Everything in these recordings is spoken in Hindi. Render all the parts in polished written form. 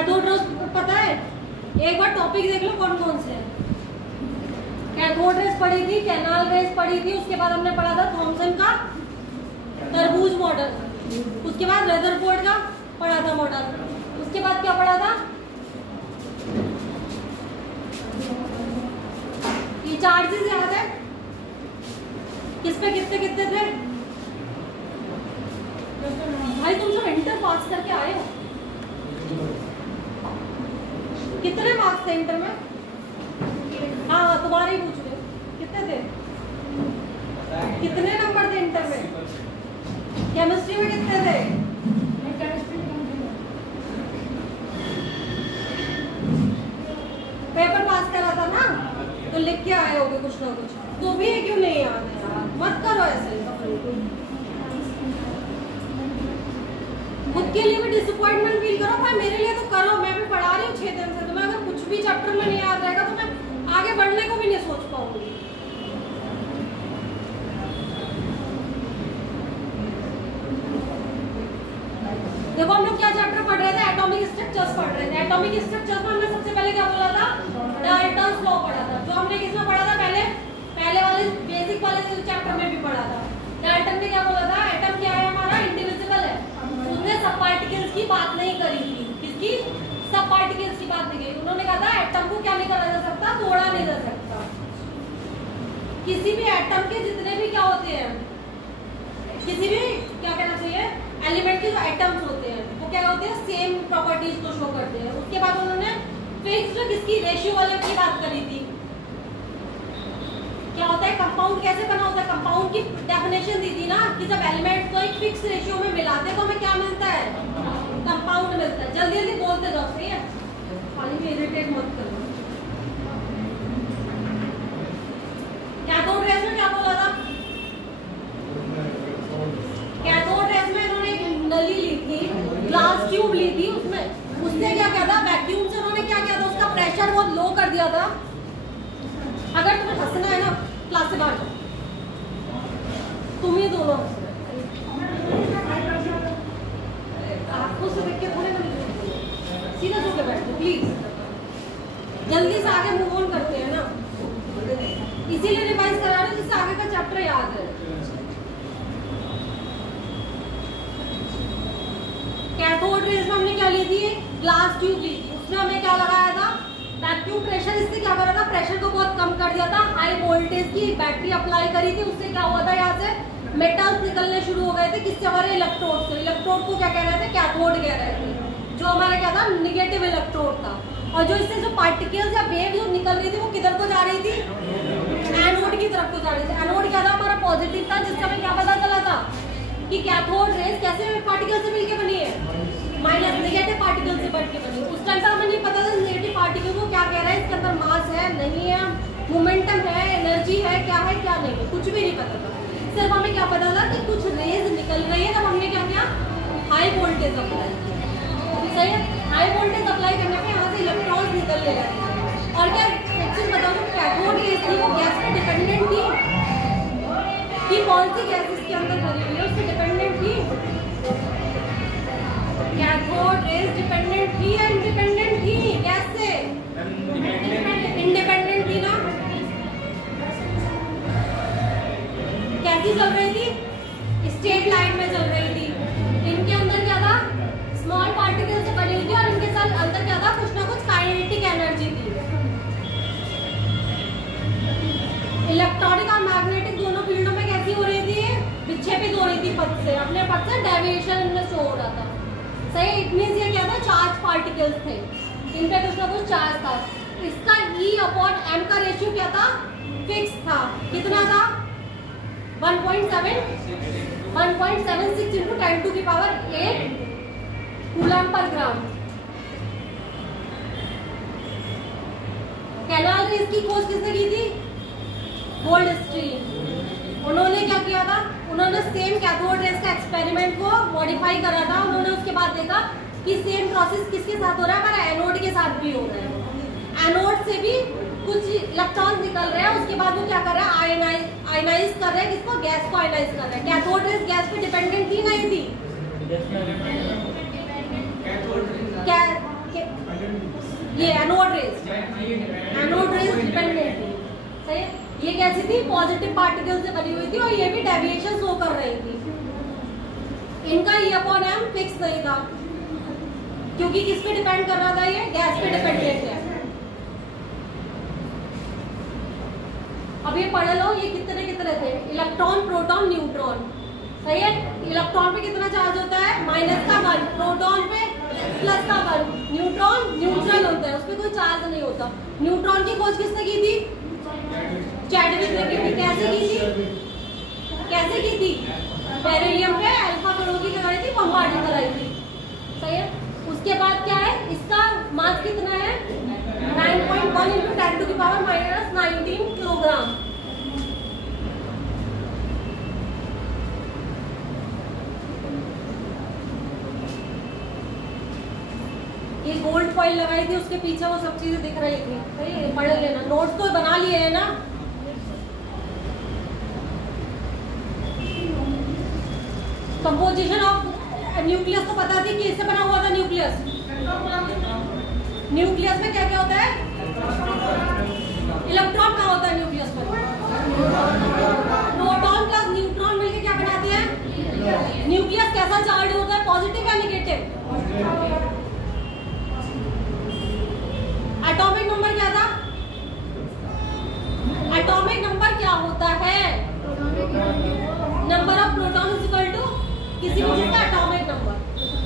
कैथोड रेज पता है? एक बार टॉपिक देख लो कौन कौन से हैं। कैथोड रेज पढ़ी थी, कैनाल रेज पढ़ी थी, उसके बाद हमने पढ़ा था थॉमसन का तरबूज मॉडल, उसके बाद रदरफोर्ड का पढ़ा था मॉडल, उसके बाद क्या पढ़ा था? ये चार्जेस याद है? किस पे कितने कितने थे भाई? तुम जो इंटर पास करके आए हो, कितने मार्क्स थे इंटर में? हाँ तुम्हारे ही पूछ रहे हो, कितने थे? कितने नंबर थे इंटर में? केमिस्ट्री में कितने थे? पेपर पास करा था ना, तो लिख के आए होगे कुछ ना कुछ, तो भी क्यों नहीं याद है यार? मत करो ऐसे। खुद के लिए भी डिसअपॉइंटमेंट फील करो भाई, मेरे लिए तो करो। मैं भी पढ़ा रही हूँ 6 दिन से, तो मैं अगर कुछ भी चैप्टर में नहीं याद रहेगा तो मैं आगे बढ़ने को भी नहीं सोच पाऊंगी। देखो हम लोग क्या चैप्टर पढ़ रहे थे? एटॉमिक स्ट्रक्चर्स पढ़ रहे थे। एटॉमिक स्ट्रक्चर्स में हमने सबसे पहले क्या बोला था? डाल्टन्स लॉ पढ़ा था, जो हमने किसमें पढ़ा था? पहले वाले बेसिक वाले चैप्टर में भी पढ़ा था। डाल्टन ने क्या बोला था? एटम क्या है हमारा? इंडिविजिबल है। उसने सब पार्टिकल्स की बात नहीं करी थी। किसकी? सब पार्टिकल्स की बात नहीं करी। उन्होंने कहा था एटम को क्या नहीं करा जा सकता? तोड़ा नहीं जा सकता। किसी भी एटम के जितने भी क्या होते हैं, किसी भी क्या कहना चाहिए, एलिमेंट के जो एटम्स होते हैं वो क्या होते हैं? सेम प्रॉपर्टीज को शो करते हैं। उसके बाद उन्होंने फिक्स्ड किसकी? रेशियो वाले की बात करी थी। क्या होता है कंपाउंड, कैसे बना होता है कंपाउंड की डेफिनेशन दी थी ना, कि जब एलिमेंट्स को एक फिक्स रेशियो में मिलाते तो हमें क्या मिलता है? कंपाउंड मिलता है। जल्दी जल्दी बोलते जाओ, सही है? खाली में इरिटेट मत करो। कैथोड रेज में क्या बोला था? कैथोड रेज में इन्होंने एक नली ली थी, ग्लास ट्यूब ली थी, उससे क्या किया था? वैक्यूम से उन्होंने क्या किया था? उसका प्रेशर बहुत लो कर दिया था। अगर तुम्हें हंसना है ना, क्लास से बाहर जाओ, तुम ही दोनों आपको से देख के थोड़े सीधा झुक के बैठो प्लीज। जल्दी से आगे मूव ऑन करते हैं ना, इसीलिए रिवाइज करा रहे हैं जिससे आगे का चैप्टर याद है। कैथोड रेज में हमने क्या ली थी? ग्लास ट्यूब ली थी, उसमें हमने क्या लगाया था? Vacuum pressure. इससे क्या करा था? प्रेशर को बहुत कम कर दिया था। हाई वोल्टेज की बैटरी अप्लाई करी थी, उससे क्या हुआ था? यहाँ से मेटल्स निकलने शुरू हो गए थे। किससे? हमारे इलेक्ट्रोड से। इलेक्ट्रोड को क्या कह रहे थे? कैथोड कह रहे थे, जो हमारा क्या था? निगेटिव इलेक्ट्रोड था। और जो इससे जो पार्टिकल्स या वेव जो निकल रही थी वो किधर को जा रही थी? एनोड की तरफ को जा रही थी। एनोड क्या था? हमारा पॉजिटिव था, जिससे हमें क्या पता चला था कि कैथोड रेज कैसे पार्टिकल से मिलकर बनी है? माइनस नेगेटिव पार्टिकल से बढ़ के बनी। उस टाइम पर हमें नहीं पता था नेगेटिव पार्टिकल को क्या कह रहा है, इसके अंदर मास है नहीं है, मोमेंटम है, एनर्जी है, क्या है क्या नहीं है, कुछ भी नहीं पता था। सिर्फ हमें क्या पता था कि कुछ रेज निकल रही है। तब हमने क्या किया? हाई वोल्टेज अप्लाई किया। सही है? हाई वोल्टेज अप्लाई करने पे यहाँ से इलेक्ट्रॉन्स निकलने लगे। और क्या एक चीज बताओ, जो कैथोड रेज थी वो गैस पे डिपेंडेंट थी कि कौन सी गैस इसके अंदर भरी हुई है उस पर डिपेंडेंट थी? कैथोड रेज डिपेंडेंट थी या इंडिपेंडेंट थी? गैस से इंडिपेंडेंट थी ना? कैसी चल रही थी? स्ट्रेट लाइन में चल रही थी। इनके अंदर क्या था? स्मॉल पार्टिकल से बनी हुई थी, और इनके साथ अंदर क्या था? कुछ ना कुछ काइनेटिक एनर्जी थी। इलेक्ट्रॉनिक और मैग्नेटिक दोनों फील्डों में कैसी हो रही थी? विक्षेपित हो रही थी पथ से, अपने पथ से डेविएशन इनमें शो हो रहा था। सही? इट मींस ये क्या था? चार्ज पार्टिकल्स थे, इन पे कुछ ना कुछ चार्ज था। इसका E/m का रेशियो क्या था? फिक्स था। कितना था? 1.76 इंटू 10⁸ कूलम पर ग्राम। कैनाल रेज की खोज किसने की थी? गोल्डस्टीन। उन्होंने क्या किया था? उन्होंने सेम कैथोड रेज का एक्सपेरिमेंट को मॉडिफाई करा था। उन्होंने उसके बाद देखा कि सेम प्रोसेस किसके साथ हो रहा है? हमारा एनोड के साथ भी हो रहा है। एनोड से भी कुछ इलेक्ट्रॉन निकल रहे हैं, उसके बाद वो क्या कर रहा है? आयनाइज कर रहे हैं। किसको? गैस को आयनाइज कर रहा है। कैथोड रेज गैस पे डिपेंडेंट थी नहीं थी? ये एनोड रेज डिपेंडेंट थी, सही है। ये कैसी थी? पॉजिटिव पार्टिकल से बनी हुई थी और ये भी डेविएशन शो कर रही थी। इनका E अपॉन M फिक्स नहीं था, क्योंकि किस पे डिपेंड कर रहा था? ये गैस पे डिपेंडेंट है। अब ये पढ़ लो, ये कितने कितने थे? इलेक्ट्रॉन, प्रोटॉन, न्यूट्रॉन, सही है। इलेक्ट्रॉन पे कितना चार्ज होता है? -1, प्रोटॉन पे +1, न्यूट्रॉन न्यूट्रल होता है, उसपे कोई चार्ज नहीं होता। न्यूट्रॉन की खोज किसने की थी? चैडविक ने की थी। कैसे की थी? बेरिलियम पे अल्फा कणों की कराई थी, बम्बार्डिंग कराई थी, सही है। उसके बाद क्या है? इसका मास कितना है? 9.1 × 10⁻⁻19 किलोग्राम। ये गोल्ड फॉइल लगाई थी, उसके पीछे वो सब चीजें दिख रही थी, सही है। पढ़ लेना, नोट्स तो बना लिए है ना। कंपोजिशन ऑफ न्यूक्लियस तो पता थी, किससे बना हुआ था न्यूक्लियस? न्यूक्लियस में क्या क्या होता है? इलेक्ट्रॉन कहाँ होता है न्यूक्लियस पर? प्रोटॉन प्लस न्यूट्रॉन मिलकर क्या बनाते हैं? न्यूक्लियस कैसा चार्ज होता है? पॉजिटिव या नेगेटिव? एटॉमिक नंबर क्या था? एटॉमिक नंबर क्या होता है? Number of proton is equal to किसी भी चीज का एटॉमिक नंबर,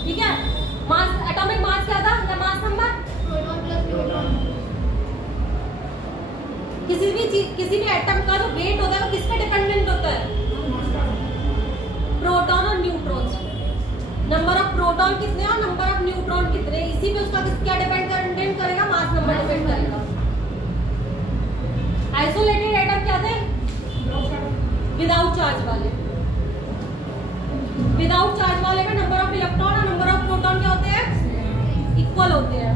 ठीक है। मास, एटॉमिक मास क्या था? द मास नंबर किसी भी एटम का जो वेट होता है वो किस पे डिपेंडेंट होता है? प्रोटॉन और न्यूट्रॉन्स पे। नंबर ऑफ प्रोटॉन कितने और नंबर ऑफ न्यूट्रॉन कितने, इसी पे उसका क्या डिपेंडेंट करेगा? मास नंबर डिपेंड करेगा। आइसोलेटेड एटम क्या थे? विदाउट चार्ज वाले। विदाउट चार्ज वाले में नंबर ऑफ इलेक्ट्रॉन और नंबर ऑफ प्रोटॉन क्या होते हैं? इक्वल होते हैं।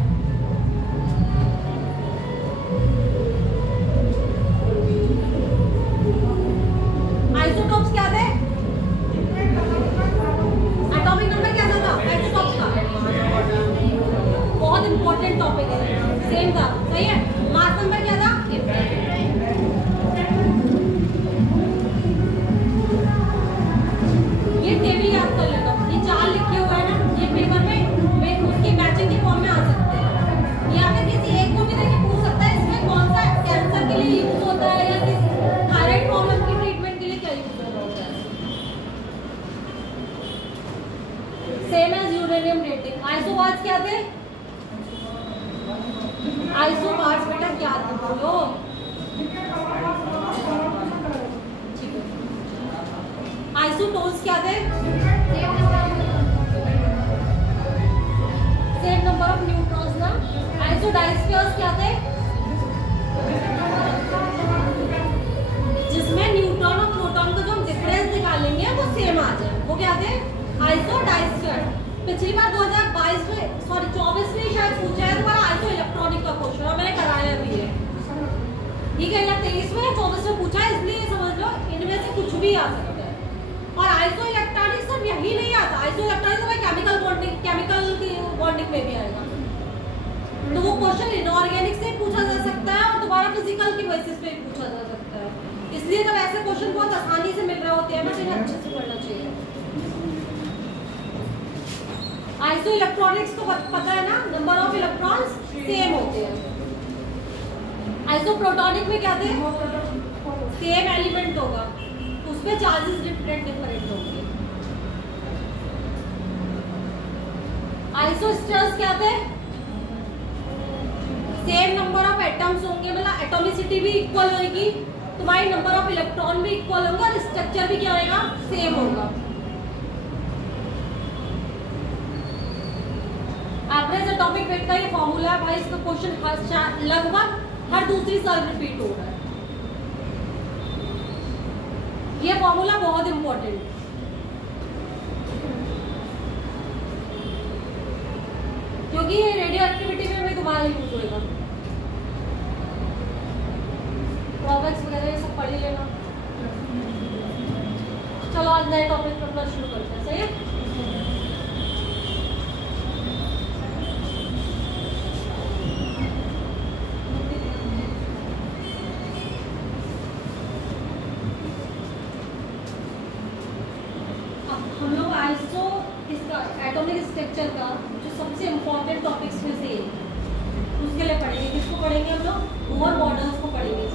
आइसोटोप्स क्या थे? एटॉमिक नंबर क्या था आइसोटोप्स का? बहुत इंपॉर्टेंट टॉपिक है, सेम था, सही है। मास नंबर क्या था? ये टेबल याद कर लेना, ये 4 लिखे हुए हैं ना, ये पेपर में उसके मैचिंग के फॉर्म में आ सकते हैं, या फिर किसी एक को भी देके पूछ सकता है इसमें कौन सा कैंसर के लिए यूज होता है या किस थायराइड प्रॉब्लम की ट्रीटमेंट के लिए क्या यूज होता है। Same as uranium dating. Isobars क्या थे? आइसोबार्स बेटा क्या थे बोलो? आइसोटोप्स क्या थे? सेम नंबर ऑफ न्यूट्रॉन्स ना। आइसोडाइस्फियर्स क्या थे? जिसमें न्यूट्रॉन और प्रोटॉन का जो हम डिफरेंस निकालेंगे वो सेम आ जाए, वो क्या थे? आइसोडाइस्फियर। पिछली बार 2022 में, सॉरी 24 में शायद पूछा है तुम्हारा आइसो इलेक्ट्रॉनिक का क्वेश्चन, और मैंने कराया भी है, ठीक है। या 23 में या 24 में पूछा है, इसलिए समझ लो इनमें से कुछ भी आ सकता है। और आइसो इलेक्ट्रॉनिक सिर्फ यही नहीं आता, आइसो इलेक्ट्रॉनिक तो केमिकल बॉन्डिंग में भी आएगा। तो वो क्वेश्चन इनऑर्गेनिक से पूछा जा सकता है और दोबारा फिजिकल की बेसिस पे भी पूछा जा सकता है, इसलिए जब ऐसे क्वेश्चन बहुत आसानी से मिल रहे होते हैं ना, तो इन्हें अच्छे से पढ़ना चाहिए। आइसो इलेक्ट्रॉनिक्स को पता है ना, नंबर ऑफ इलेक्ट्रॉन्स सेम होते हैं। आइसो प्रोटॉनिक में क्या थे? सेम एलिमेंट होगा, उसमें चार्जेस डिफरेंट होंगे। आइसोस्टर्स क्या थे? सेम नंबर ऑफ एटम्स होंगे, मतलब एटॉमिसिटी भी इक्वल होगी, तुम्हारी नंबर ऑफ इलेक्ट्रॉन भी इक्वल होगा और स्ट्रक्चर भी क्या होगा? सेम होगा। एवरेज एटॉमिक वेट का ये फॉर्मूला है भाई, इसका क्वेश्चन लगभग हर दूसरी साल रिपीट हो रहा है। ये फॉर्मूला बहुत इंपॉर्टेंट है, क्योंकि ये रेडियो एक्टिविटी में भी तुम्हारा यूज होगा। प्रोडक्ट्स वगैरह ये सब पढ़ ही लेना। चलो आज नए टॉपिक पर अपना शुरू करते हैं, सही है। स्ट्रक्चर का जो सबसे इम्पोर्टेंट टॉपिक्स में से एक है, उसके लिए पढ़ेंगे। किसको पढ़ेंगे हम लोग? बोर मॉडल्स को पढ़ेंगे,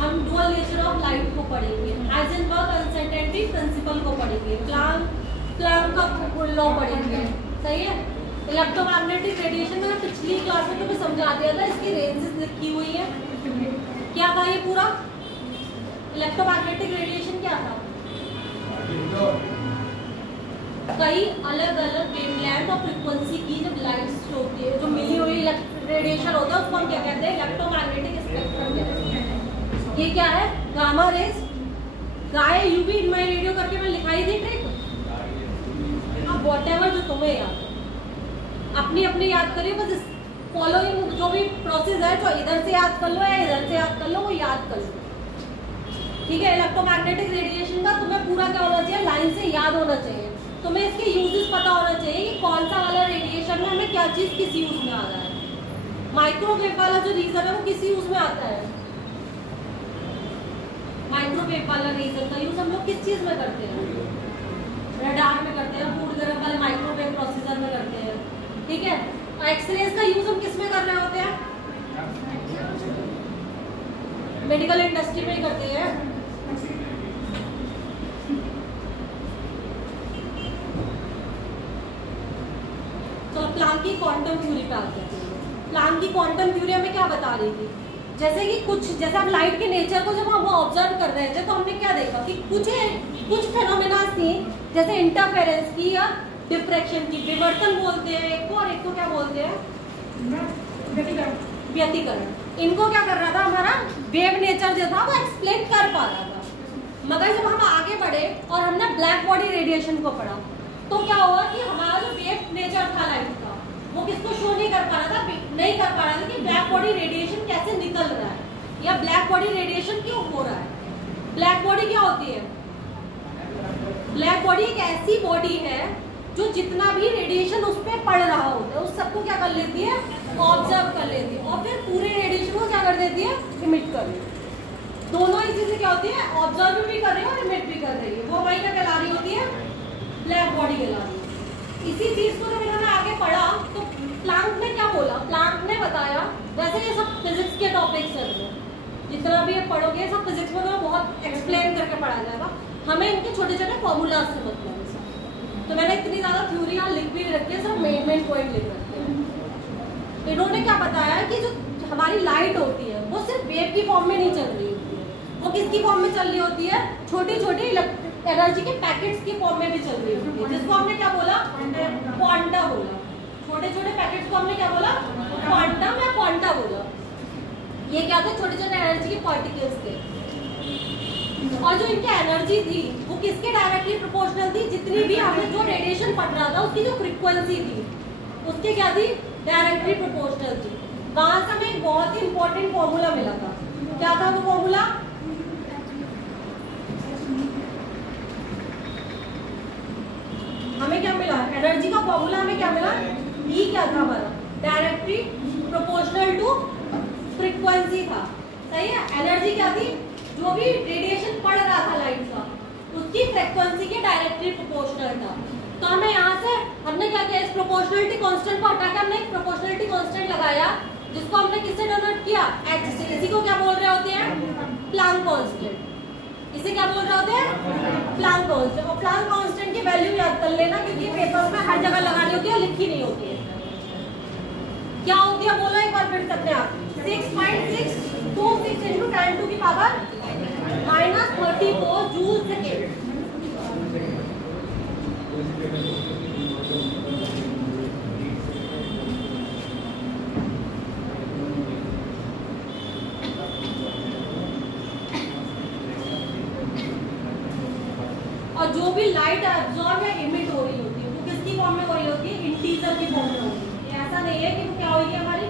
हम डुअल नेचर ऑफ लाइट को पढ़ेंगे, हाइजेनबर्ग अनसर्टेनिटी प्रिंसिपल को पढ़ेंगे, प्लांक का लॉ पढ़ेंगे। सही है। इलेक्ट्रोमैग्नेटिक रेडिएशन मैंने पिछली क्लास में तुम्हें समझा दिया था, इसकी रेंजेस लिखी हुई है। क्या था ये पूरा? इलेक्ट्रोमैग्नेटिक रेडिएशन क्या था? कई अलग अलग वेवलेंथ और फ्रीक्वेंसी की जब लाइट्स होती है, जो मिली हुई रेडिएशन होता है, उसको हम क्या कहते हैं? इलेक्ट्रोमैग्नेटिक स्पेक्ट्रम कहते हैं। ये क्या है? Gamma rays, guy UV in my radio करके मैं लिखाई थी ट्रिक। अब व्हाटएवर जो तुम्हें याद है अपनी अपनी याद करिए, बस फॉलोइंग जो भी प्रोसेस है, जो इधर से याद कर लो या इधर से याद कर लो, वो याद कर लो। ठीक है। इलेक्ट्रोमैग्नेटिक रेडिएशन का तुम्हें पूरा क्या होना चाहिए? लाइन से याद होना चाहिए। तुम्हें इसके यूजेस पता होना चाहिए कि कौन सा वाला रेडिएशन में हमें क्या चीज किस यूज में आ रहा है। माइक्रोवेव वाला जो रीजन है वो किस यूज में आता है? माइक्रोवेव वाला रीजन का यूज हम लोग किस चीज में करते हैं? रडार में करते हैं, फूड ग्रेन वाले माइक्रोवेव प्रोसेसर में करते हैं। ठीक है। एक्सरेज का यूज हम किस में कर रहे होते हैं? मेडिकल इंडस्ट्री में ही करते हैं। तो प्लांक की क्वांटम थ्योरी पे आते हैं। प्लांक की क्वांटम थ्योरी हमें क्या बता रही थी? जैसे कि जैसे हम लाइट के नेचर को जब हम ऑब्जर्व कर रहे थे, तो हमने क्या देखा कि कुछ फेनोमेना थी, जैसे इंटरफेरेंस की या डिफ्रैक्शन की, विवर्तन बोलते हैं एक को, और एक को क्या बोलते हैं? व्यतिकरण। इनको क्या कर रहा था? हमारा वेव नेचर जो था वो एक्सप्लेन कर पा रहा था। मगर जब हम आगे बढ़े और हमने ब्लैक बॉडी रेडिएशन को पढ़ा, तो क्या हुआ कि हमारा जो वेव नेचर था लाइट का, वो किसको शो नहीं कर पा रहा था? नहीं कर पा रहा था कि ब्लैक बॉडी रेडिएशन कैसे निकल रहा है या ब्लैक बॉडी रेडिएशन क्यों हो रहा है। ब्लैक बॉडी क्या होती है? ब्लैक बॉडी एक ऐसी बॉडी है जो जितना भी रेडिएशन उस पर पड़ रहा होता है उस सबको क्या कर लेती है? ऑब्जर्व कर लेती है, और फिर पूरे रेडिएशन को क्या कर देती है? इमिट कर लेती है। दोनों ही चीजें क्या होती है? ऑब्जर्व भी कर रही है और इमिट भी कर रही है। वो हमारी क्या कहला रही होती है? ब्लैक बॉडी कहला रही है। इसी चीज को जब इन्होंने आगे पढ़ा तो प्लांक ने क्या बोला? प्लांक ने बताया, वैसे ये सब फिजिक्स के टॉपिक्स हैं, जितना भी ये पढ़ोगे सब फिजिक्स में तो बहुत एक्सप्लेन करके पढ़ा जाएगा, हमें इनके छोटे छोटे फॉर्मूला से मतलब। तो मैंने इतनी ज्यादा थ्योरी यहाँ लिख भी रखी है, सब मेन पॉइंट लिख रखे हैं। इन्होंने क्या बताया कि जो हमारी लाइट होती है वो सिर्फ वेव की फॉर्म में नहीं चल रही होती है, वो किसकी फॉर्म में चल रही होती है? छोटी छोटी एनर्जी के पैकेट्स की फॉर्म में भी चल रही होती है, जिसको हमने क्या बोला? क्वांटा बोला। छोटे छोटे पैकेट्स को हमने क्या बोला? क्वांटम या क्वांटा बोला। ये क्या थे? छोटे छोटे एनर्जी के पार्टिकल्स थे, और जो इनकी एनर्जी थी वो किसके डायरेक्टली प्रोपोर्शनल थी? जितनी भी हमें जो रेडिएशन पड़ रहा था उसकी जो फ्रीक्वेंसी थी उसके क्या थी? डायरेक्टली प्रोपोर्शनल थी। वहां से हमें एक बहुत ही इंपॉर्टेंट फॉर्मूला मिला था। क्या था वो फॉर्मूला? हमें क्या मिला? एनर्जी का फॉर्मूला हमें क्या मिला? ई क्या था हमारा? डायरेक्टली प्रोपोर्शनल टू फ्रीक्वेंसी था। सही है। एनर्जी क्या थी? जो भी रेडिएशन पड़ रहा था लाइट का उसकी फ्रीक्वेंसी के डायरेक्टली प्रोपोर्शनल था। तो हमें यहाँ से हमने क्या किया? इस प्रोपोर्शनलिटी कांस्टेंट को हटा के हमने एक प्रोपोर्शनलिटी कांस्टेंट लगाया, जिसको हमने किससे डिनोट किया? एच से। इसी को क्या बोल रहे होते हैं? Planck constant. इसे क्या बोल रहे होते हैं? Planck constant. और प्लांक कांस्टेंट की वैल्यू याद कर लेना, क्योंकि पेपर में हर जगह लगानी होती है, लिखी नहीं होती है। क्या होती है बोलो एक बार फिर सकते आप? 6.626 into 10 to the power -34 joule second. और जो भी लाइट एब्जॉर्ब या इमिट हो रही होती है वो किसकी फॉर्म में हो रही होती है? इंटीजर की फॉर्म में होती है। ऐसा नहीं है कि वो क्या होगी हमारी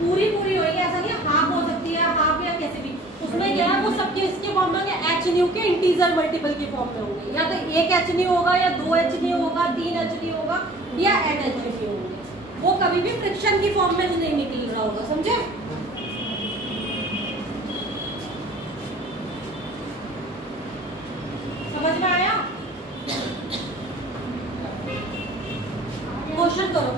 पूरी होगी, ऐसा नहीं हाफ हो सकती है, हाफ या कैसे भी। उसमें क्या है? वो सबके इसके फॉर्म में होंगे, एच न्यू के इंटीजर मल्टीपल की फॉर्म में होंगे। या तो एक एच न्यू होगा, या 2 एच न्यू होगा, 3 एच न्यू होगा, या n एच न्यू होंगे। वो कभी भी फ्रिक्शन की फॉर्म में नहीं निकल रहा होगा। समझे? समझ में आया? क्वेश्चन करो।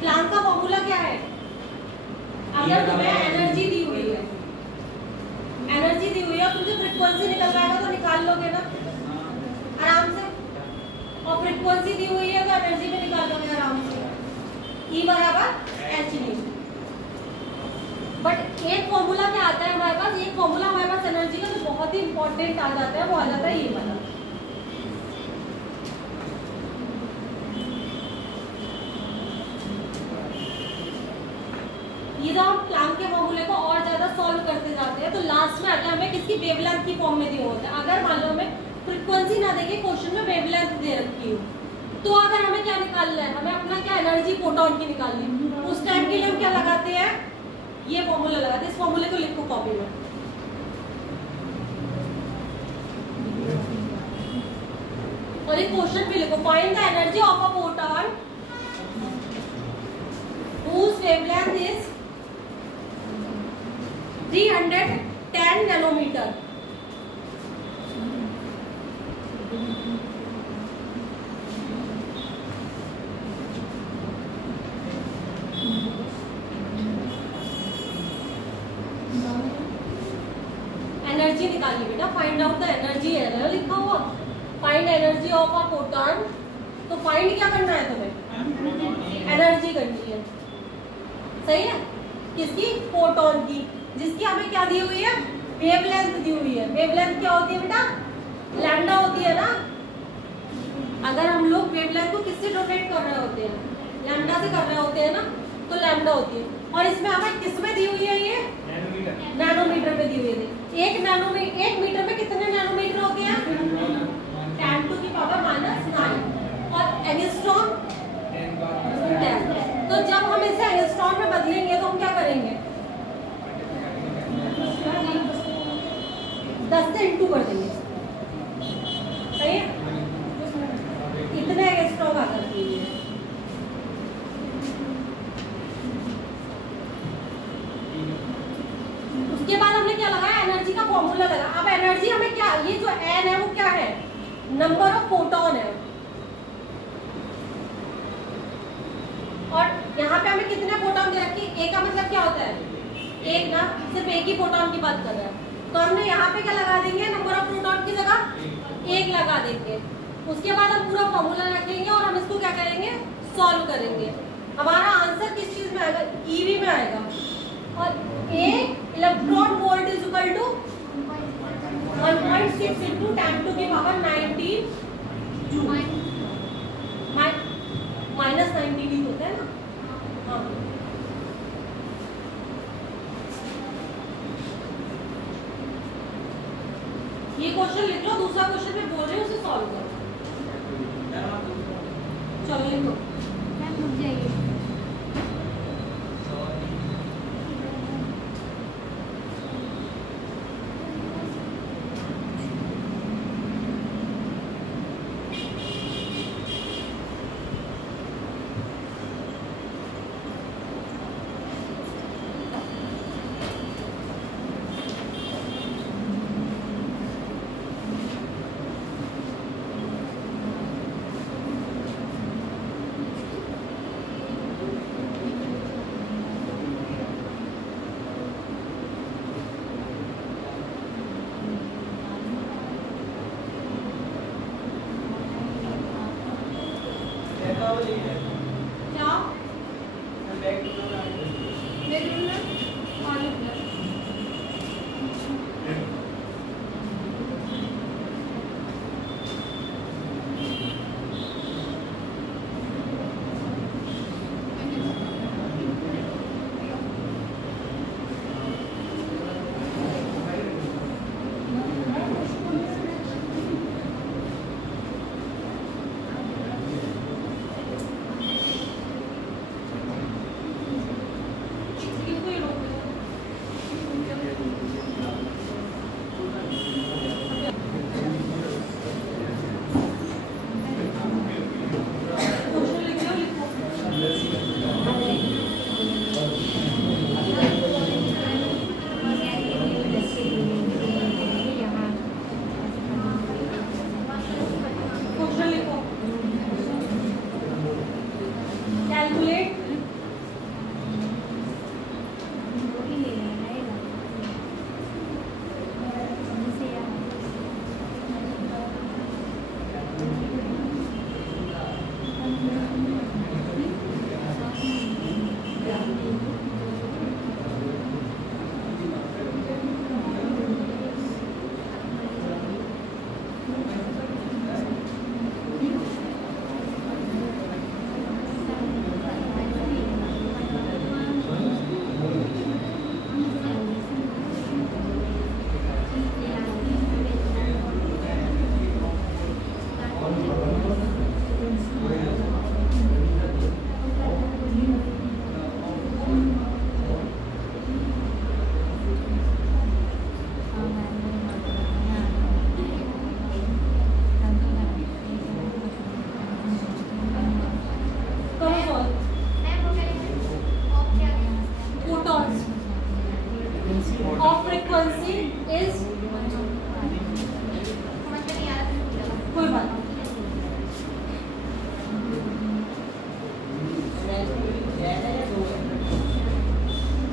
प्लांक का फॉर्मूला क्या है? अगर तुम्हें एनर्जी दी हुई है, एनर्जी दी हुई है, तुमसे फ्रीक्वेंसी निकलवाएगा तो निकाल लोगे ना आराम से, और फ्रीक्वेंसी दी हुई है तो एनर्जी में निकाल लोगे आराम से। E बराबर एच न्यू। बट एक फॉर्मूला क्या आता है हमारे पास, एक फॉर्मूला हमारे पास एनर्जी का जो बहुत ही इंपॉर्टेंट आ जाता है, वो आ जाता है ये वाला। ये जब हम प्लांक के फॉर्मूले को और ज्यादा सॉल्व करते जाते हैं तो लास्ट में आके हमें किसकी वेवलेंथ की फॉर्म में दिया होता है। अगर मान लो हमें फ्रीक्वेंसी ना देके क्वेश्चन में वेवलेंथ दे रखी हो, तो अगर हमें क्या निकालना है, हमें अपना क्या एनर्जी फोटोन की निकालनी है, उस टाइम के लिए हम क्या लगाते हैं, ये फॉर्मूला लगाते हैं। इस फॉर्मूले को लिखो कॉपी में, और एक क्वेश्चन भी लिखो, find the energy of a photon whose wavelength is 310 nanometre. Energy निकालिए बेटा, फाइंड आउट द एनर्जी है लिखा हुआ, find energy of a photon. तो फाइंड क्या करना है तुम्हें, एनर्जी करनी है, सही है, किसकी, फोटोन की, जिसकी हमें क्या दी हुई है, वेवलेंथ दी हुई है। वेवलेंथ क्या होती है बेटा, लैम्डा होती है ना। अगर हम लोग वेवलेंथ को किससे डोनेट कर रहे होते हैं, लैम्डा से कर रहे होते हैं ना, तो लैम्डा होती है। और इसमें हमें किस में दी हुई है, ये नैनोमीटर में दी हुई है। एक मीटर में कितने नैनोमीटर होते हैं, 10⁻⁹ और एंगस्ट्रॉम 10। तो जब हम इसे एंगस्ट्रॉम में बदलेंगे तो हम क्या करेंगे, 10 से इंटू कर देंगे, सही है, इतने एंगस्ट्रॉम आ जाती है। उसके बाद हमने क्या लगाया, एनर्जी का फॉर्मूला लगा। अब एनर्जी हमें क्या, ये जो एन है वो क्या है, नंबर ऑफ फोटोन है। और यहाँ पे हमें कितने फोटोन दे रखे, एक का मतलब क्या होता है, एक ना, सिर्फ एक ही फोटोन की बात कर रहे हैं। तो हमने यहाँ पे क्या लगा देंगे, नंबर ऑफ प्रोटॉन की जगह 1 लगा देंगे। उसके बाद हम पूरा फॉर्मूला रखेंगे और हम इसको क्या करेंगे, सॉल्व करेंगे। हमारा आंसर किस चीज में आएगा, ईवी में आएगा। और एक electron volt is equal to 1.6 into 10⁻⁹ joule. -19 होता है ना, हाँ। ये क्वेश्चन लिख लो, दूसरा क्वेश्चन मैं बोल रही हूँ उसे सॉल्व करो। चलो लिखो, रुक जाइए। frequency is, कोई बात नहीं,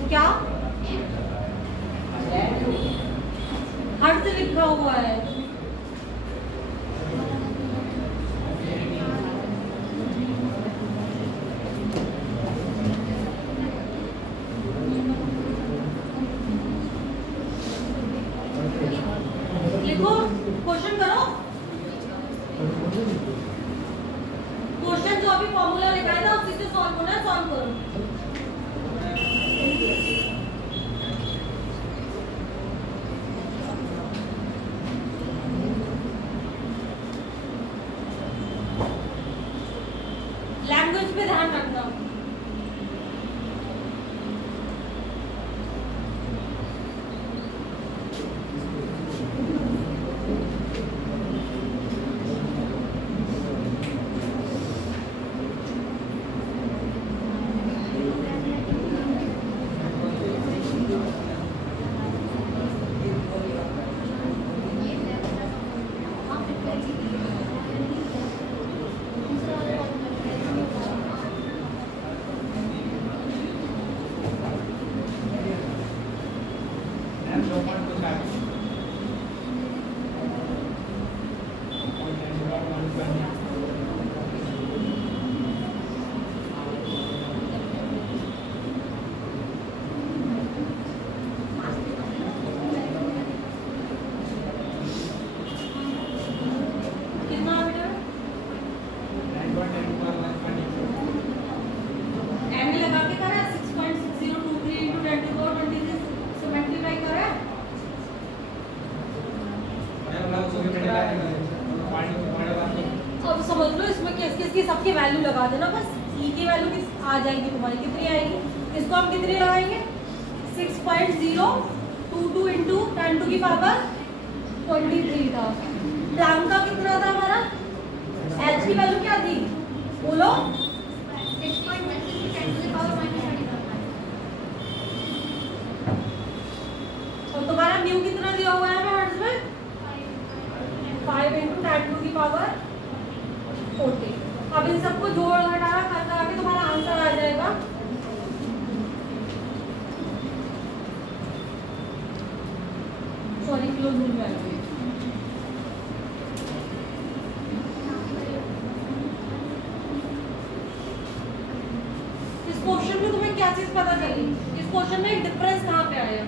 क्या हर्ट्ज लिखा हुआ है, लिखो, क्वेश्चन करो, क्वेश्चन जो अभी फॉर्मूला लिखा है ना उसी से सॉल्व होना है, सॉल्व करो। लैंग्वेज पे ध्यान रखना, अब समझ लो इसमें किसकी सबकी वैल्यू लगा देना बस, ई की वैल्यू किस आ जाएगी तुम्हारी, कितनी आएगी, इसको हम कितनी लगाएंगे 6.022 इंटू 10 टू की पावर 23 था। प्लैंक का कितना था हमारा, एच की वैल्यू क्या थी बोलो, 6.1 10 टू की पावर तो तुम्हारा म्यू कितना दिया हुआ है हर्ट्ज में 5 इंटू 10 टू की पावर 40। अब इन सबको जोड़ घटाना करके आके तुम्हारा आंसर आ जाएगा सॉरी किलो जूल में आएगा। इस क्वेश्चन में तुम्हें क्या चीज पता चली, इस क्वेश्चन में एक डिफरेंस कहाँ पे आया,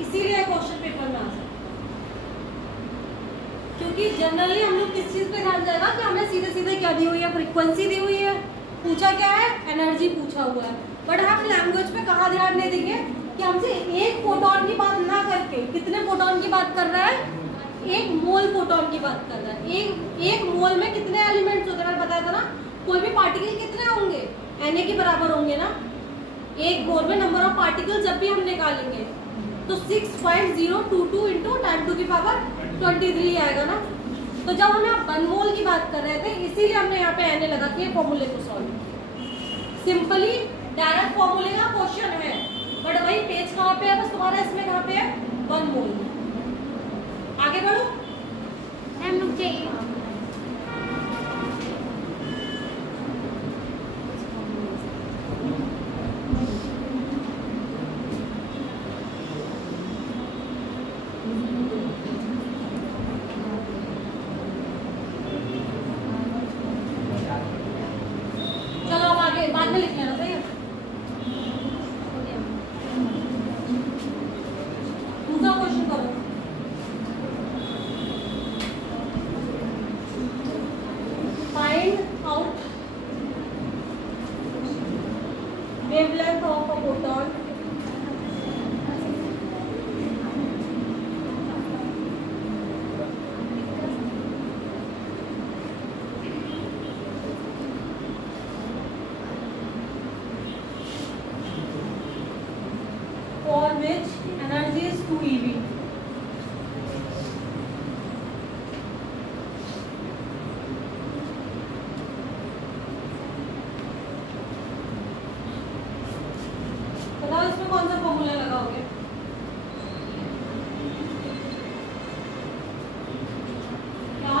इसीलिए क्वेश्चन पेपर में आ सकता, क्योंकि जनरली हम लोग किस चीज पे ध्यान जाएगा कि हमें सीधे सीधे क्या दी हुई है, फ्रीक्वेंसी दी हुई है, पूछा क्या है एनर्जी पूछा हुआ है, बट हम लैंग्वेज पे कहाँ ध्यान नहीं देंगे कि हमसे एक फोटोन की बात ना करके कितने फोटोन की बात कर रहा है, एक मोल फोटोन की बात कर रहा है। एक मोल में कितने एलिमेंट्स होते हैं, मैंने बताया था ना, कोई भी पार्टिकल कितने होंगे Na के बराबर होंगे ना, एक मोल में नंबर ऑफ पार्टिकल जब भी हम निकालेंगे तो 6.022 इंटू 10 टू की पावर 23 आएगा ना। तो जब हम यहाँ 1 मोल की बात कर रहे थे इसीलिए हमने यहाँ पे Na लगा के फॉर्मूले को सॉल्व, सिंपली डायरेक्ट फॉर्मूले का क्वेश्चन है, बट वही पेज कहाँ पे है, बस तुम्हारा इसमें कहाँ पे है 1 मोल। आगे बढ़ो, हम रुक जाइए, बाद में लिख लेना सही है। दूसरा क्वेश्चन करो, find out wavelength of a photon for which energy is 2 eV. बताओ इसमें कौन सा फॉर्मूला लगाओगे? क्या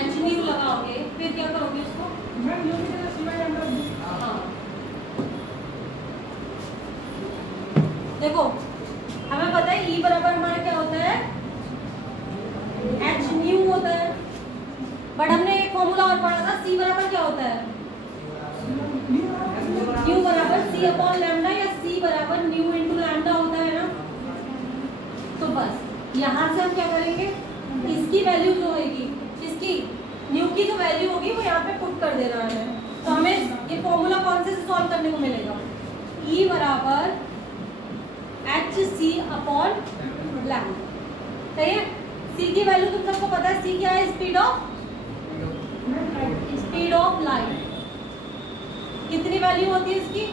एच न्यू लगाओगे, फिर क्या करोगे उसको? हाँ देखो हमें पता है E बराबर हमारा क्या होता है, एच न्यू होता है, बट हमने एक फॉर्मूला और पढ़ा था C बराबर क्या होता है, न्यू बराबर C अपॉन लैम्डा या C बराबर न्यू इंटू लैम्डा होता है ना। तो बस यहाँ से हम क्या करेंगे, इसकी वैल्यू जो होगी, इसकी न्यू की जो वैल्यू होगी वो यहाँ पे पुट कर देना है। तो हमें ये फॉर्मूला कौन से सॉल्व करने को मिलेगा, E बराबर एच सी अपॉन लैम्डा, सही है। C की वैल्यू तुम सबको पता है, C क्या है, स्पीड ऑफ लाइट। कितनी वैल्यू होती है इसकी,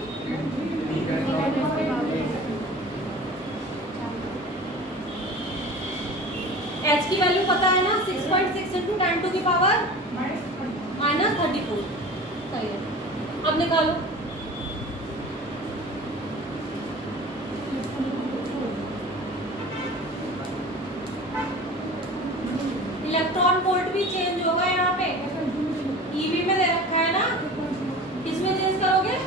h की वैल्यू पता है ना, 6.6 इंटू 10 टू की पावर -34, सही है। अब निकालो, इलेक्ट्रॉन वोल्ट भी चेंज होगा यहाँ पे, ईवी में दे रखा है ना, किसमें चेंज करोगे,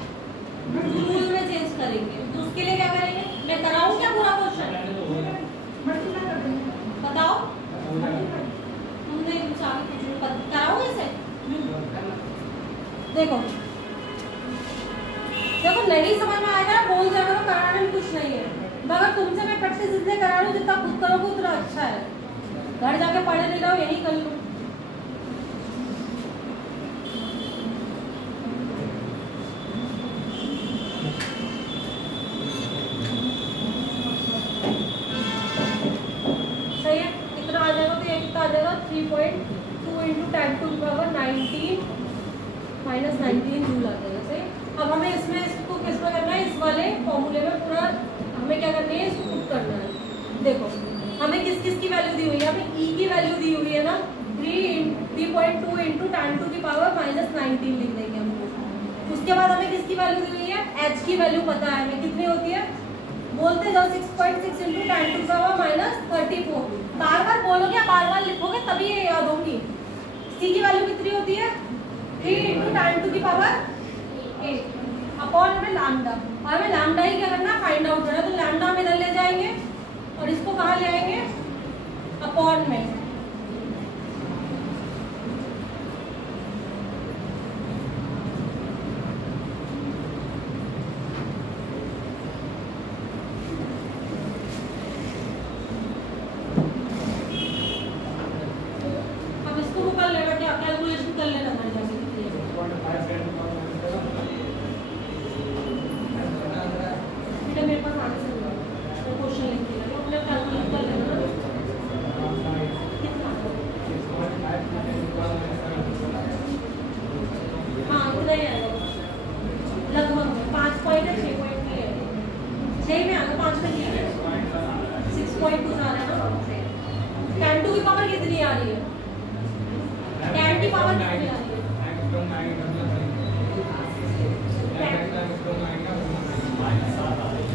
जूल में चेंज करेंगे। तो उसके लिए क्या करेंगे, मैं कराऊं क्या पूरा क्वेश्चन, बताओ तुमने कराओ इसे। देखो देखो नहीं समझ में आएगा ना, बोल दिया करो, कराने में कुछ नहीं है। मगर तुमसे मैं प्रैक्टिस इसलिए करा रही हूँ, जितना खुद करोगे उतना अच्छा है। घर जाके पढ़े नहीं रहो, यही कर लो। सही है, कितना आ जाएगा, तो ये कितना आ जाएगा, 3.2 into 10 to the power 19 -19 joule आ जाएगा, सही। अब हमें इसमें इसको किसमें करना है, इस वाले फॉर्मूले में पूरा हमें क्या करना है, इसको पुट करना है। देखो हमें किस किस की वैल्यू दी हुई है, हमें E की वैल्यू दी हुई है ना, 3.2 इंटू 10 टू की पावर -19 लिख देंगे हमको। उसके बाद हमें किसकी वैल्यू दी हुई है, H की वैल्यू पता है हमें, कितनी होती है, बोलते जाओ, 6.6 इंटू 10 टू की पावर -34। बार बार बोलोगे, बार बार लिखोगे तभी ये याद होगी। C की वैल्यू कितनी होती है, 3 इंटू 10 टू की पावर 8 अपॉन में लैम्डा, और हमें लैम्डा ही क्या करना, फाइंड आउट करना। तो लैम्डा हम इधर ले जाएंगे और इसको कहाँ ले आएंगे, अपॉन में। अब इसको वो कर लेना, क्या कैलकुलेशन कर लेना घर जाके। बेटा मेरे पास आंसर है, मैं क्वेश्चन लिख के लगा, अपने कैलकुलेट कर लेना ना। हाँ इतना ही आएगा लगभग, 5 पॉइंट है, 6 पॉइंट नहीं है, 6 में आएगा, 5 में नहीं आएगा, 6.2 आ रहा है ना। 10 टू की पावर कितनी आ रही है, 10 की पावर कितनी आ रही है,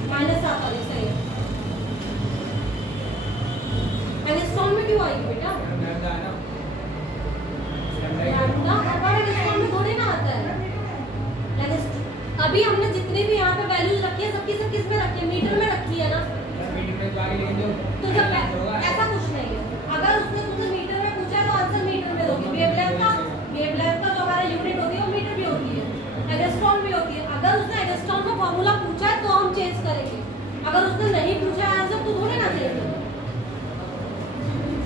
-7 आ रही, सही है। एंगस्ट्रॉम में क्यों आएगी बेटा, लैम्डा हमारे एंगस्ट्रॉम में थोड़ी ना आता है। अभी हमने जितनी भी यहाँ पे वैल्यूज रखी है, सबकी सब किस में रखी है, मीटर में रखी है ना। तो जब ऐसा कुछ नहीं है, अगर उसने तुमसे मीटर में पूछा है तो आंसर मीटर में दोगे। वेवलेंथ का जो हमारा यूनिट होती है वो मीटर भी होती है, एंगस्ट्रॉम भी होती है। अगर उसने एंगस्ट्रॉम का फॉर्मूला पूछा है तो हम चेंज करेंगे, अगर उसने नहीं पूछा है आंसर तो थोड़ी ना चेंज करेंगे।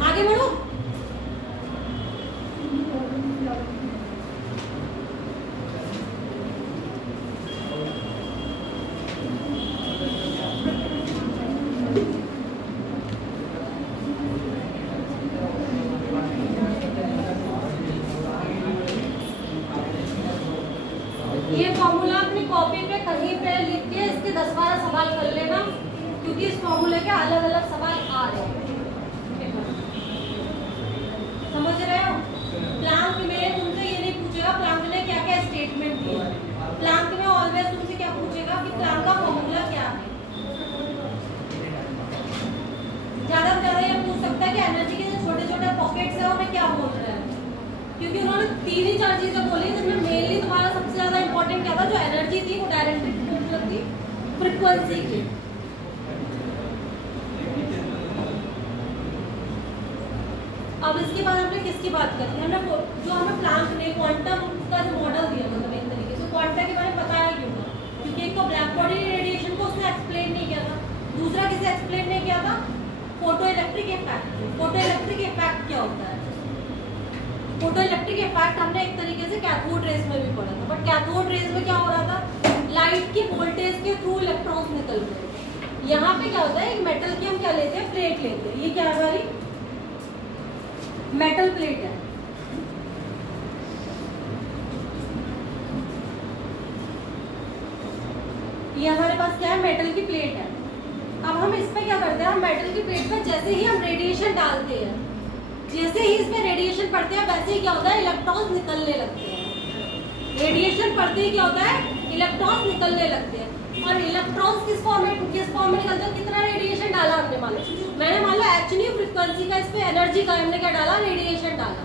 आगे बढ़ो, ये फॉर्मूला अपनी कॉपी पे कहीं पे लिख के इसके 10-12 सवाल कर लेना, क्योंकि इस फॉर्मूले के अलग अलग सवाल आ रहे हैं। समझ रहे हो, प्लांक में तुमसे ये नहीं पूछेगा प्लांक ने क्या क्या स्टेटमेंट दिए, प्लांक में तीन ही चार चीजें बोली जिसमें मेनली तुम्हारा सबसे ज्यादा इंपॉर्टेंट क्या था, जो एनर्जी थी वो डायरेक्टली मतलब थी फ्रीक्वेंसी की। अब इसके बाद हमने किसकी बात करी, हमने जो हमें प्लांक ने क्वांटम का जो मॉडल दिया मतलब एक तरीके से क्वांटम के बारे में बताया क्यों था, क्योंकि एक तो ब्लैक बॉडी रेडिएशन को उसने एक्सप्लेन नहीं किया था, दूसरा किसे एक्सप्लेन नहीं किया था, photo electric effect. Photo electric effect क्या होता है, फोटो इलेक्ट्रिक इफेक्ट हमने एक तरीके से कैथोड रेज में भी पढ़ा था, बट कैथोड रेज में क्या हो रहा था, लाइट की वोल्टेज के थ्रू इलेक्ट्रॉन्स निकल रहे। यहाँ पे क्या होता है, एक मेटल की हम क्या लेते हैं, प्लेट लेते हैं, ये क्या है हमारी मेटल प्लेट है। ये हमारे पास क्या है, मेटल की प्लेट है। अब हम इस पे क्या करते हैं, हम मेटल की प्लेट पे जैसे ही हम रेडिएशन डालते हैं, जैसे ही इसमें रेडिएशन पड़ते हैं वैसे ही क्या होता है, इलेक्ट्रॉन्स निकलने लगते हैं। रेडिएशन पड़ते ही क्या होता है, इलेक्ट्रॉन्स निकलने लगते हैं। और इलेक्ट्रॉन्स किस फॉर्म में निकलते हैं, कितना रेडिएशन डाला हमने, मैंने मान लो hν फ्रीक्वेंसी का, इस पे एनर्जी का हमने क्या डाला, रेडिएशन डाला।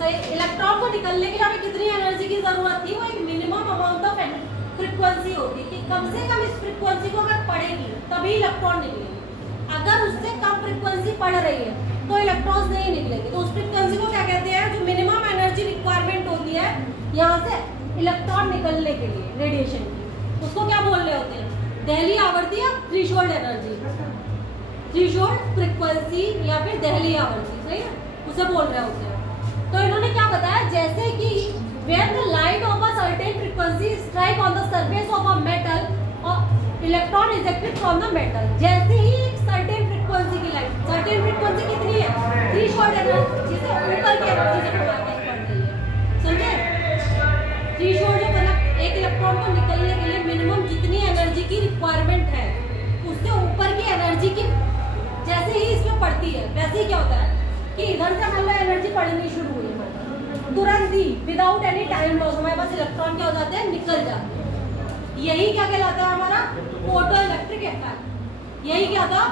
सही, इलेक्ट्रॉन को निकलने के लिए हमें कितनी एनर्जी की जरूरत थी, वो एक मिनिमम अमाउंट ऑफ फ्रीक्वेंसी होती है कि कम से कम इस फ्रीक्वेंसी को अगर पढ़ेगी तभी इलेक्ट्रॉन निकलेंगे। अगर उससे कम फ्रीक्वेंसी पढ़ रही है तो इलेक्ट्रॉन्स नहीं निकलेंगे। तो उस फ्रीक्वेंसी को क्या कहते हैं, जो मिनिमम एनर्जी रिक्वायरमेंट होती है यहाँ से इलेक्ट्रॉन निकलने के लिए रेडिएशन की, उसको क्या बोल रहे होते हैं, दहली आवर्ती या थ्रेशोल्ड एनर्जी, थ्रेशोल्ड फ्रीक्वेंसी या फिर दहली आवर्ती, सही है, उसे बोल रहे होते हैं। तो इन्होंने क्या बताया, जैसे कि when the light of a certain frequency strike on the surface of a metal or electron ejected from the metal, जैसे ही एक certain frequency की लाइट, certain frequency कितनी है, थ्रेशोल्ड एनर्जी, जिसे ऊपर की एनर्जी से कन्वर्ट कर रही है, समझे। थ्रेशोल्ड जो मतलब एक इलेक्ट्रॉन को निकलने के लिए मिनिमम जितनी एनर्जी की रिक्वायरमेंट है उससे ऊपर की एनर्जी की जैसे ही इसमें पड़ती है, वैसे ही क्या होता है कि इधर से मान लो एनर्जी पड़नी शुरू हुई है, तुरंत ही विदाउट एनी टाइम लॉस हमारे पास इलेक्ट्रॉन क्या हो जाते हैं, निकल जाते हैं। यही क्या कहलाता है हमारा फोटो इलेक्ट्रिक इफेक्ट। यही क्या था,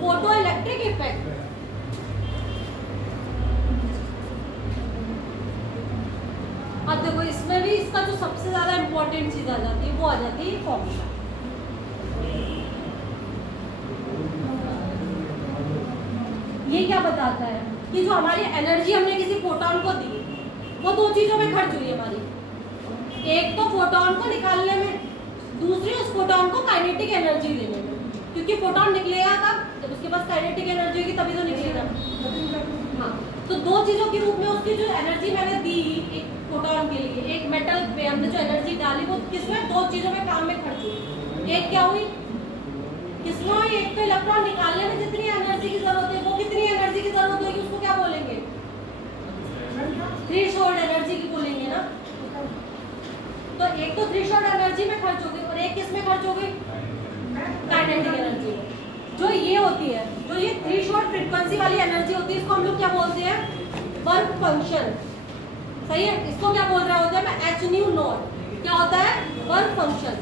फोटो इलेक्ट्रिक इफेक्ट। अब देखो इसमें भी इसका जो सबसे ज्यादा इंपॉर्टेंट चीज आ जाती है वो आ जाती है फॉर्मूला। ये क्या बताता है कि जो हमारी एनर्जी हमने किसी फोटोन को दी वो दो चीजों में खर्च हुई हमारी, एक तो फोटोन को निकालने में, दूसरी उस फोटोन को काइनेटिक एनर्जी देने में, क्योंकि फोटोन निकलेगा कब, जब उसके पास काइनेटिक एनर्जी होगी तभी तो निकलेगा। हाँ, तो दो चीजों के रूप में उसकी जो एनर्जी मैंने दी एक फोटोन के लिए, एक मेटल पे हमने जो एनर्जी डाली वो किसमें, दो चीजों में काम में खर्च हुई। एक क्या हुई, किसमें हुई, एक तो इलेक्ट्रॉन निकालने में जितनी एनर्जी की जरूरत है वो कितनी एनर्जी की जरूरत होगी उसको क्या बोलेंगे, थ्रेशोल्ड एनर्जी की बोलेंगे ना। तो एक तो थ्रेशोल्ड एनर्जी में खर्च होगी और एक किस में खर्च होगी, काइनेटिक एनर्जी में। जो ये होती है, जो ये थ्रेशोल्ड फ्रीक्वेंसी वाली एनर्जी होती है, इसको हम लोग क्या बोलते हैं, वर्क फंक्शन। सही है, इसको क्या बोल रहे होते हैं, मैं hν नॉट, क्या होता है, वर्क फंक्शन।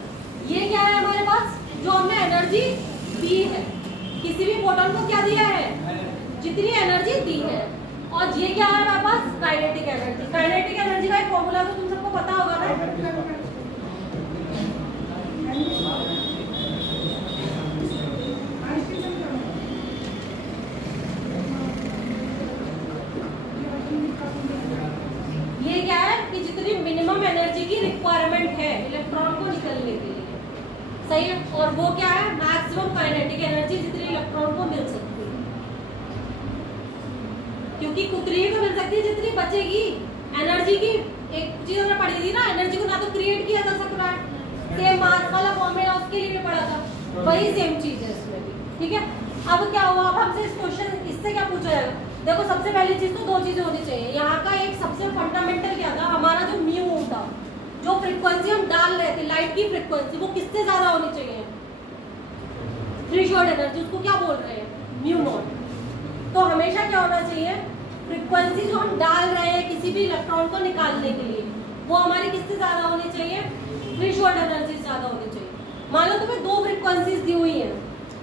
ये क्या है हमारे पास, जो हमने एनर्जी दी है, किसी भी फोटोन को क्या दिया है, जितनी एनर्जी दी है। और ये क्या है हमारे पास, काइनेटिक एनर्जी। काइनेटिक एनर्जी का एक फॉर्मूला तो तुम सबको पता होगा ना, ये क्या है कि जितनी मिनिमम एनर्जी की रिक्वायरमेंट है इलेक्ट्रॉन को निकलने के लिए, सही है, और वो क्या है, मैक्सिमम काइनेटिक एनर्जी जितनी इलेक्ट्रॉन को मिल सकती है, क्योंकि उतनी तो मिल सकती है जितनी बचेगी एनर्जी की। एक चीज हमने पढ़ी थी ना, एनर्जी को ना तो क्रिएट किया जा सकता है, सेम मास वाला फॉर्मूला उसके लिए भी पढ़ा था, वही सेम चीज है इसमें भी, ठीक है। अब क्या हुआ, अब हमसे इस क्वेश्चन इससे क्या पूछा जाएगा, देखो सबसे पहली चीज तो दो चीजें होनी चाहिए। यहाँ का एक सबसे फंडामेंटल क्या था, हमारा जो म्यू था, जो फ्रीक्वेंसी हम डाल रहे थे लाइट की फ्रीक्वेंसी, वो किससे ज्यादा होनी चाहिए, थ्रेशोल्ड एनर्जी, उसको क्या बोल रहे हैं, म्यू नॉट। तो हमेशा क्या होना चाहिए, फ्रीक्वेंसी जो हम डाल रहे हैं किसी भी इलेक्ट्रॉन को निकालने के लिए, वो हमारी किससे ज्यादा होनी चाहिए, थ्रेशोल्ड एनर्जी से ज्यादा होनी चाहिए। मान लो तुम्हें दो फ्रीक्वेंसीज दी हुई है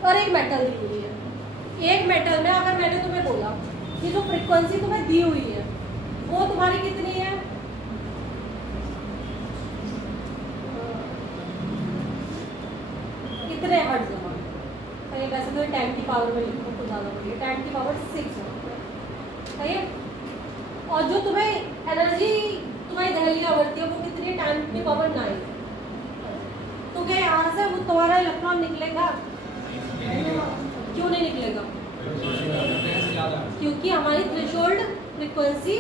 और एक मेटल दी हुई है। एक मेटल में अगर मैंने तुम्हें बोला कि जो फ्रीक्वेंसी तुम्हें दी हुई है वो तुम्हारी कितनी है, वैसे तो 10 की पावर में लिखो तो ज़्यादा बढ़िया, 10 की पावर 6 सही है। और जो तुम्हें एनर्जी तुम्हारी दहली आवृत्ति है वो कितनी है, 10 की पावर 9। तो क्या यहाँ से वो तुम्हारा इलेक्ट्रॉन निकलेगा? क्यों नहीं निकलेगा? क्योंकि हमारी थ्रेशोल्ड फ्रीक्वेंसी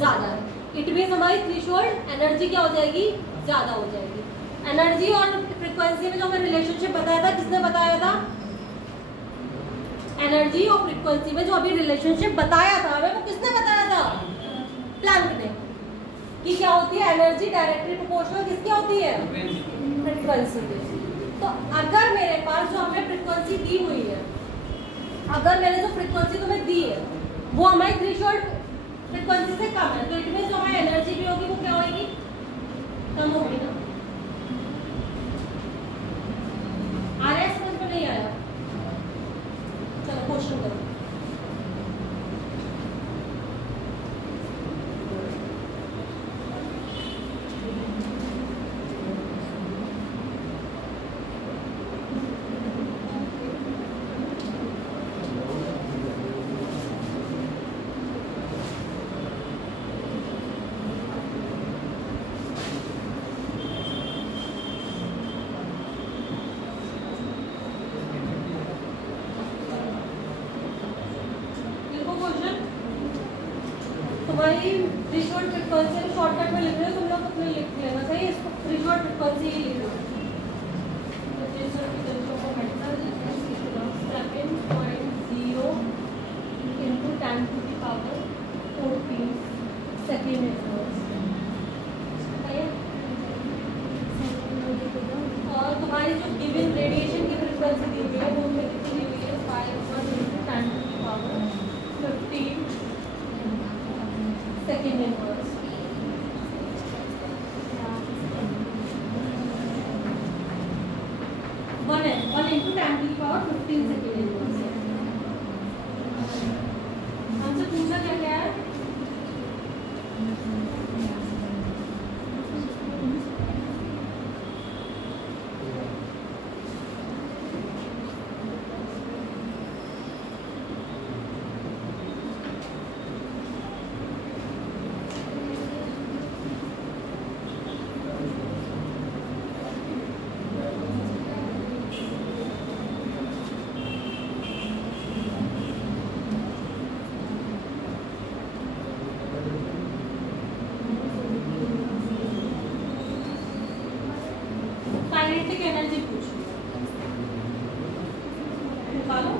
ज़्यादा है। इट मीन्स हमारी थ्रेशोल्ड एनर्जी क्या हो जाएगी? ज़्यादा हो जाएगी। एनर्जी और फ्रीक्वेंसी में जो हमें रिलेशनशिप बताया था, किसने बताया था? एनर्जी और फ्रीक्वेंसी में जो अभी रिलेशनशिप बताया था हमें, वो किसने बताया था? प्लैंक ने। कि क्या होती है एनर्जी डायरेक्टली प्रोपोर्शनल किसकी होती है? फ्रीक्वेंसी की। तो अगर मेरे पास जो हमें फ्रीक्वेंसी दी हुई है, अगर मैंने जो फ्रीक्वेंसी तुम्हें दी है वो हमारी थ्रेशोल्ड फ्रीक्वेंसी से कम है, तो इट मींस जो हमारी एनर्जी भी होगी वो क्या होगी? कम होगी ना। आ रहा है समझ में? नहीं आया? चलो क्वेश्चन करो। तुम्हारी थ्रेशोल्ड फ्रीक्वेंसी में शॉर्टकट में लिख रहे हो तुम लोग, अपने लिख लेना चाहिए इसको। थ्रेशोल्ड फ्रीक्वेंसी ही लिख लो। 7.0 into 10 to the power 14 second inverse. और तुम्हारी जो गिवन रेडिएशन की फ्रीक्वेंसी दी हुई है वो उनमें कितनी दी हुई है? 5 into 10 to the power 15 second inverse. One है 1 into 10 to the power 15 second inverse. हमसे पूछा क्या क्या है? काइनेटिक एनर्जी पूछो, निकालो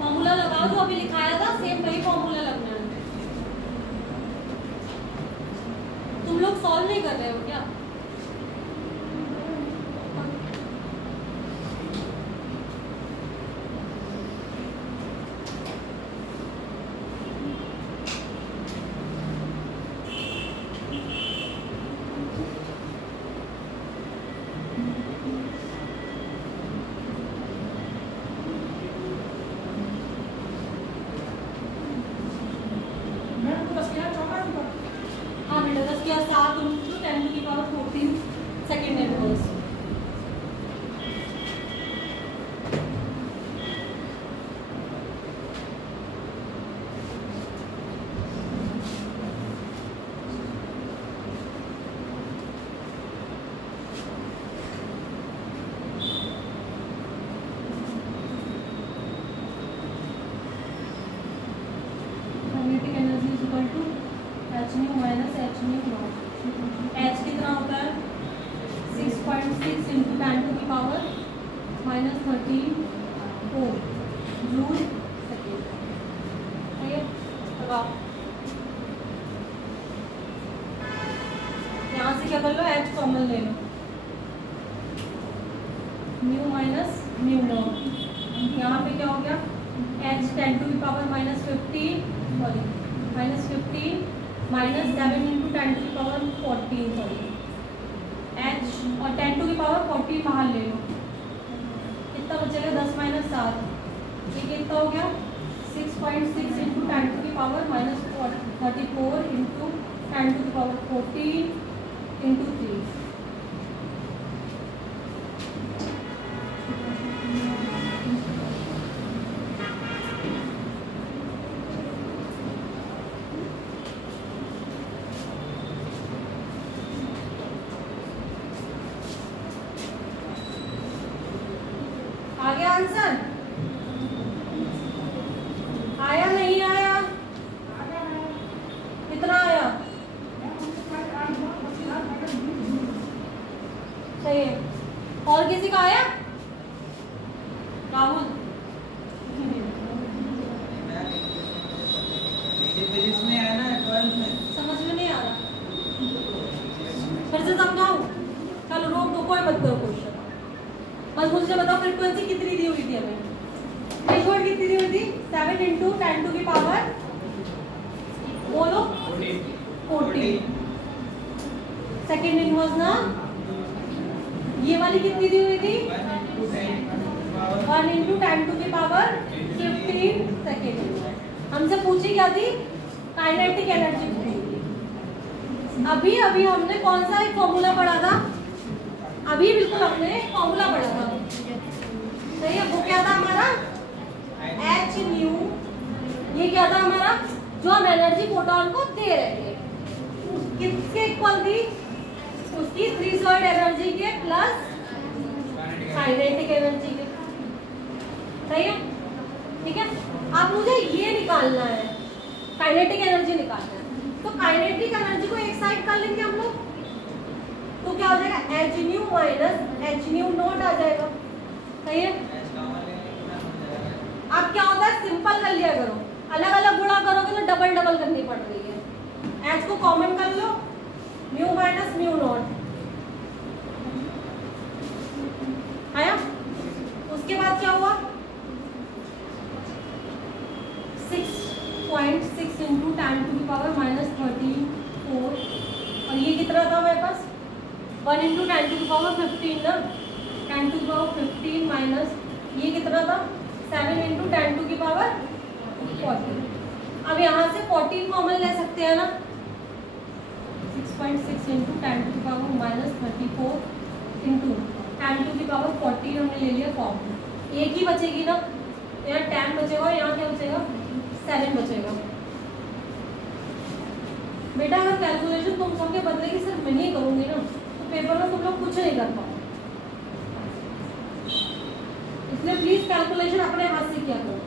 फॉर्मूला लगाओ। जो अभी लिखाया था सेम वही फॉर्मूला लगना है। तुम लोग सॉल्व नहीं कर रहे हो क्या? हाँ बेटा 10 की 7 into 10 to the power 14 second inverse. Kinetic energy is equal to h nu minus h nu naught। h कितना होता है? 6.6 into 10 to the power minus 13 joule second. ठीक है, लगाओ। यहाँ से क्या कर लो? h कॉमन ले लो। Mu minus mu naught. यहाँ पे क्या हो गया? h 10 to the power minus 15 minus 7 into 10 to the power 14 sorry h और 10 to the power 14 बाहर ले लो। कितना बचेगा? 10 माइनस 7, ये कितना हो गया? 6.6 into 10 to the power minus 34 into 10 to the power 14 into 3। आ गया आंसर? आया नहीं आया? कितना आया? सही है। और किसी का आया? राहुल फिजिक्स में है ना 12th में। समझ में नहीं आ रहा, फिर से समझाऊं? चलो रोक दो, कोई मत करो क्वेश्चन, बस मुझे बताओ फ्रीक्वेंसी कितनी दी हुई थी हमें? थ्रेशोल्ड कितनी दी हुई थी? 7 × 10⁻⁴ बोलो 14 सेकेंड इनवर्स ना। ये वाली कितनी दी हुई थी? 1 × 10⁻15 सेकेंड इनवर्स। हमसे पूछी क्या थी? काइनेटिक एनर्जी पूछी थी। अभी अभी हमने कौन सा एक फॉर्मूला पढ़ा था? अभी बिल्कुल हमने एक फॉर्मूला पढ़ा था, सही है? वो क्या था हमारा? h new. ये क्या था हमारा? जो हम एनर्जी फोटोन को दे रहे थे किसके इक्वल थी? उसकी थ्रेशोल्ड एनर्जी के प्लस काइनेटिक एनर्जी के, सही है? ठीक है, अब मुझे ये निकालना है, काइनेटिक एनर्जी निकालना है। तो काइनेटिक एनर्जी को एक साइड कर लेंगे हम लोग, तो क्या हो जाएगा? h nu minus h nu naught आ जाएगा, सही है? अब क्या होता है? सिंपल कर लिया करो, अलग अलग गुणा करोगे तो डबल डबल करनी पड़ रही है। h को कॉमन कर लो, म्यू माइनस म्यू नॉट आया। उसके बाद क्या हुआ? 6.6 × 10⁻⁻13 4, और ये कितना था हमारे पास? 1 × 10⁻15 ना, 10⁻15 माइनस ये कितना था? 7 × 10⁻14। अब यहाँ से 14 कॉमन ले सकते हैं ना, 6.6 × 10⁻⁻34 × 10⁻14 हमने ले लिया कॉमन। एक ही बचेगी ना, यहाँ 10 बचेगा, यहाँ क्या बचेगा? 7 बचेगा। बेटा अगर कैलकुलेशन तुम सबके बदले की सिर्फ मैं नहीं करूंगी ना, तो पेपर में तुम लोग कुछ नहीं कर पाओ, इसलिए प्लीज कैलकुलेशन अपने हाथ से किया करो।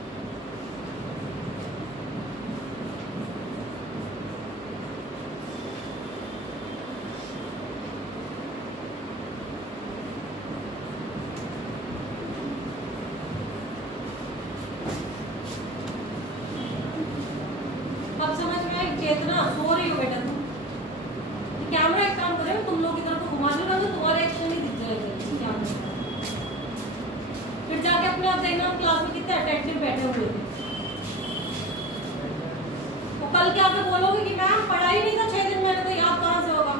अब समझ में आया? चेतना सो रही हो बेटा तुम? कैमरा एक काम करेगा, तुम लोग की तरफ घुमा देगा तो तुम्हारा एक्शन ही दिख जाएगा कैमरा। फिर जाके अपने आप देखना क्लास में कितने अटेंटिव बैठे हुए थे। तो कल क्या आके बोलोगे कि मैम पढ़ा ही नहीं था 6 दिन मैंने, तो याद कहाँ से होगा?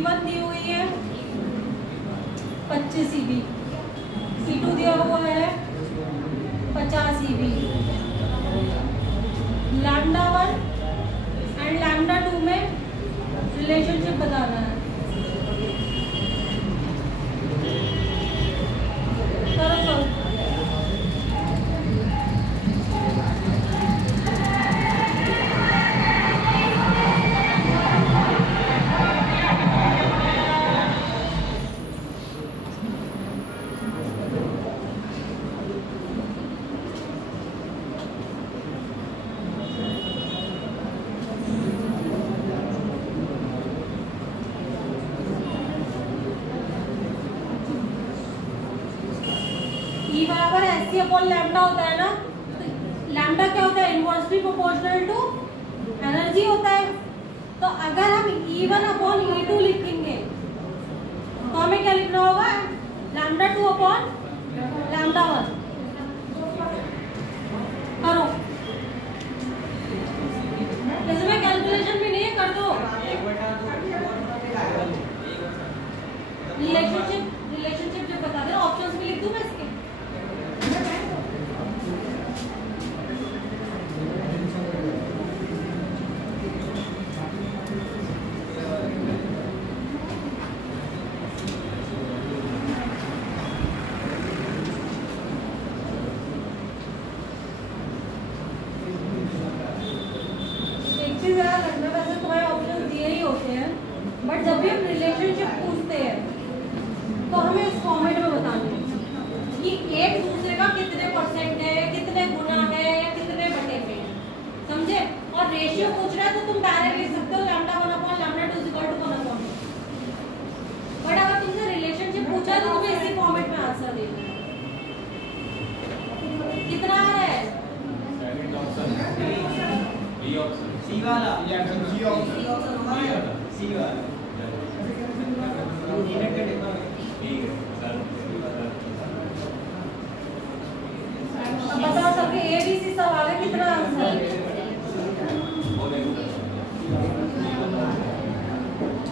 E1 दी हुई है 25 EB, E2 दिया हुआ है 50 EB, लैम्डा 1 एंड लैम्डा 2 में रिलेशनशिप बताना है। करो E बराबर SC अपॉन लैम्डा होता है ना, तो लैम्डा क्या होता है? इनवर्सली प्रोपोर्शनल टू एनर्जी होता है। तो अगर हम E1 अपॉन E2 लिखेंगे तो हमें क्या लिखना होगा? Lambda 2 upon lambda 1। करो, जैसे मैं कैलकुलेशन भी नहीं कर दो। रिलेशनशिप जब बता दे, ऑप्शंस भी लिख दूं मैं इसके। वैसे तुम्हारे ऑप्शन दिए ही होते हैं, बट जब भी हम रिलेशनशिप पूछते हैं तो हमें इस फॉर्मेट में बताना है कि एक दूसरे का कितने परसेंट है, कितने गुना है या कितने बटे पे है, समझे? और रेशियो पूछ रहा है तो तुम डायरेक्ट लिख सकते हो lambda 1 upon lambda 2 equal to 1 upon. But अगर तुमसे रिलेशनशिप पूछा है तो तुम्हें इसी फॉर्मेट में आंसर देना है। कितना आ रहा है? सी वाला, सी वाला बता सबके ABC सवाल है, कितना आंसर?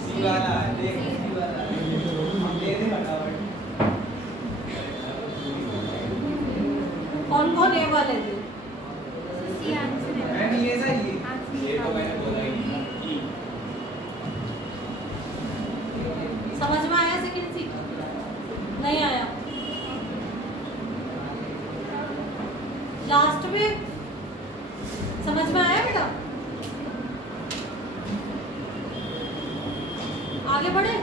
सी वाला देख, सी वाला दे दे फटाफट। कौन कौन ए वाले थे? सी आंसर है। मैम ये सही है, ये तो मैंने बोला ही। समझ में आया? सेकंड सी नहीं आया? लास्ट में समझ में आया बेटा? आगे बढ़े?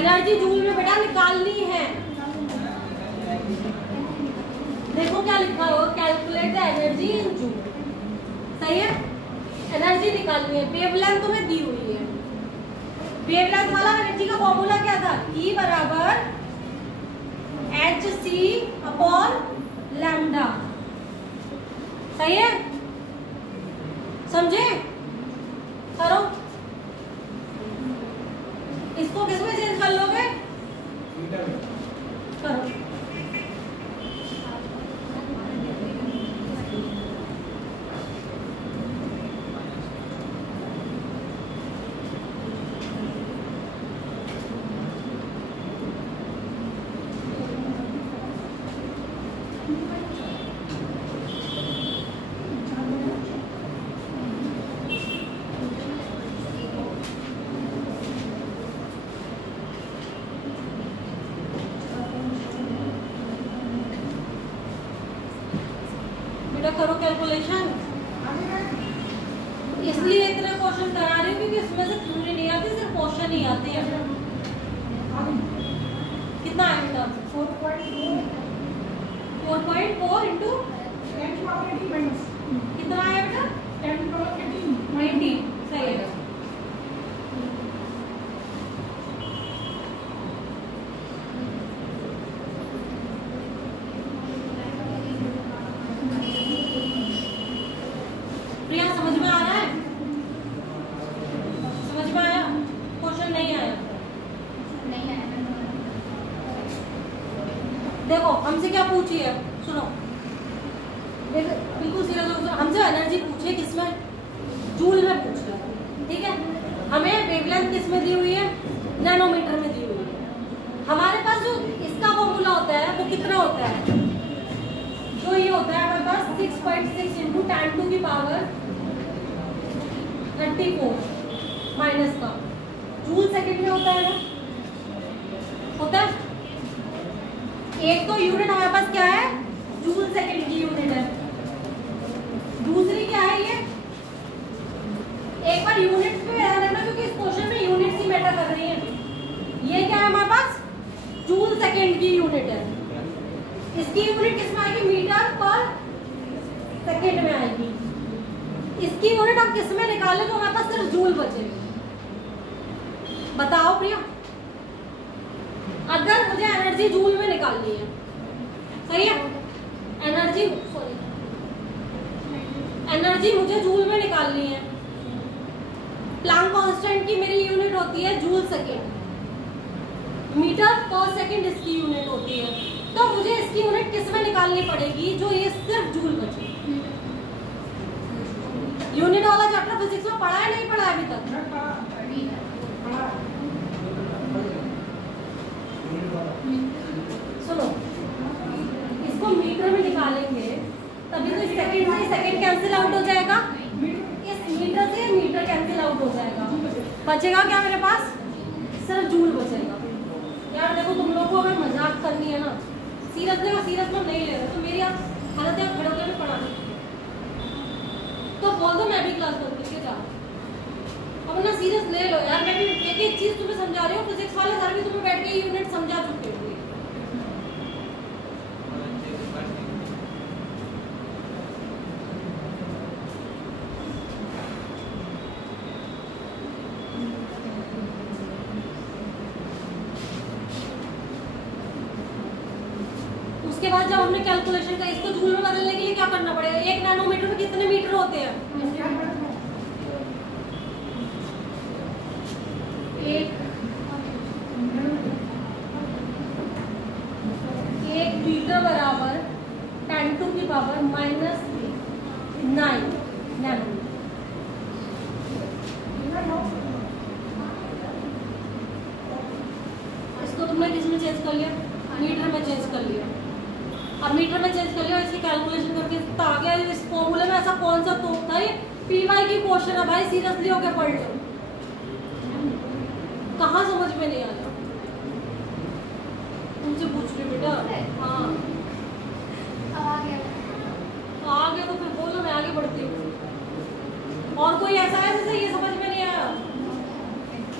एनर्जी जूल में बेटा निकालनी है। देखो क्या लिखा हो, calculate the energy in joule. सही है, एनर्जी निकालनी है। वेवलेंथ तुम्हें दी हुई है। वेवलेंथ वाला एनर्जी का फॉर्मूला क्या था? E बराबर hc अपॉन लैम्डा। सही है, समझे? करो, इसको किसमें चेंज कर लोगे? करो। करो कैलकुलेशन। इसलिए इतने क्वेश्चन करा रही हूँ क्योंकि इसमें से थ्योरी नहीं आती, सिर्फ क्वेश्चन ही आते हैं। कितना आया बेटा? 4.4 इंटू कितना आया बेटा? 90। सही है। देखो हमसे क्या पूछी है, सुनो, देखो बिल्कुल सीरियस हो। हमसे एनर्जी पूछी, किसमें? जूल में पूछ रहा है, ठीक है। हमें वेवलेंथ किसमें दी हुई है? नैनोमीटर में दी हुई है। हमारे पास जो इसका फॉर्मूला होता है वो कितना होता है? जो ये होता है हमारे पास 6.6 इंटू 10⁻34 माइनस का जूल सेकेंड में होता है ना, होता है। एक तो यूनिट हमारे पास क्या है? जूल सेकंड की यूनिट है। दूसरी क्या है ये? एक बार यूनिट पे ध्यान देना क्योंकि इस क्वेश्चन में यूनिट्स ही मैटर कर रही हैं। ये क्या है हमारे पास? जूल सेकंड की यूनिट है। इसकी यूनिट किस में आएगी? मीटर पर सेकंड में आएगी। इसकी यूनिट हम किस में निकालें तो हमारे पास सिर्फ जूल बचे? बताओ प्रिया। अगर मुझे एनर्जी जूल में निकालनी है, सही है, एनर्जी मुझे जूल में निकालनी है। प्लांक कांस्टेंट की मेरी यूनिट होती है जूल सेकेंड, मीटर पर सेकेंड इसकी यूनिट होती है। तो मुझे इसकी यूनिट किस में निकालनी पड़ेगी जो ये सिर्फ जूल बचे? यूनिट वाला चैप्टर फिजिक्स में पढ़ा है, नहीं पढ़ा है अभी तक? सुनो, इसको मीटर में निकालेंगे तभी तो सेकंड से सेकंड कैंसिल आउट हो जाएगा, इस मीटर से मीटर कैंसिल आउट हो जाएगा। बचेगा क्या मेरे पास? सिर्फ जूल बचेगा। यार देखो तुम लोग को अगर मजाक करनी है ना, सीरियस में नहीं ले रहे तो मेरी आप हालत है खड़े होकर पढ़ाने तो बोल दो मैं भी क्लास बंद करके जा। अब ना सीरियस ले लो यार, मैं भी एक चीज तुम्हें समझा रही हूँ। फिजिक्स वाले सर भी तुम्हें बैठ के यूनिट समझा चुके हो। उसके बाद जब हमने कैलकुलेशन का इसको जूल में बदलने के लिए क्या करना पड़ेगा? 1 नैनोमीटर में कितने मीटर होते हैं? एक मीटर बराबर 10⁻⁻⁹ नैनोमीटर। इसको तुमने किस में चेंज कर लिया? मीटर में चेंज कर लिया। अब मीटर में चेंज कर लिया, इसकी कैलकुलेशन करके तो आ गया। इस फॉर्मूले में ऐसा कौन सा तो था? ये पीवाई की क्वेश्चन है भाई, सीरियसली होके पढ़ लो। कहाँ समझ में नहीं आ रहा? तुमसे पूछ रही बेटा। हाँ आ गया तो फिर बोलो, मैं आगे बढ़ती हूँ। और कोई ऐसा है जिसे ये समझ में नहीं आया?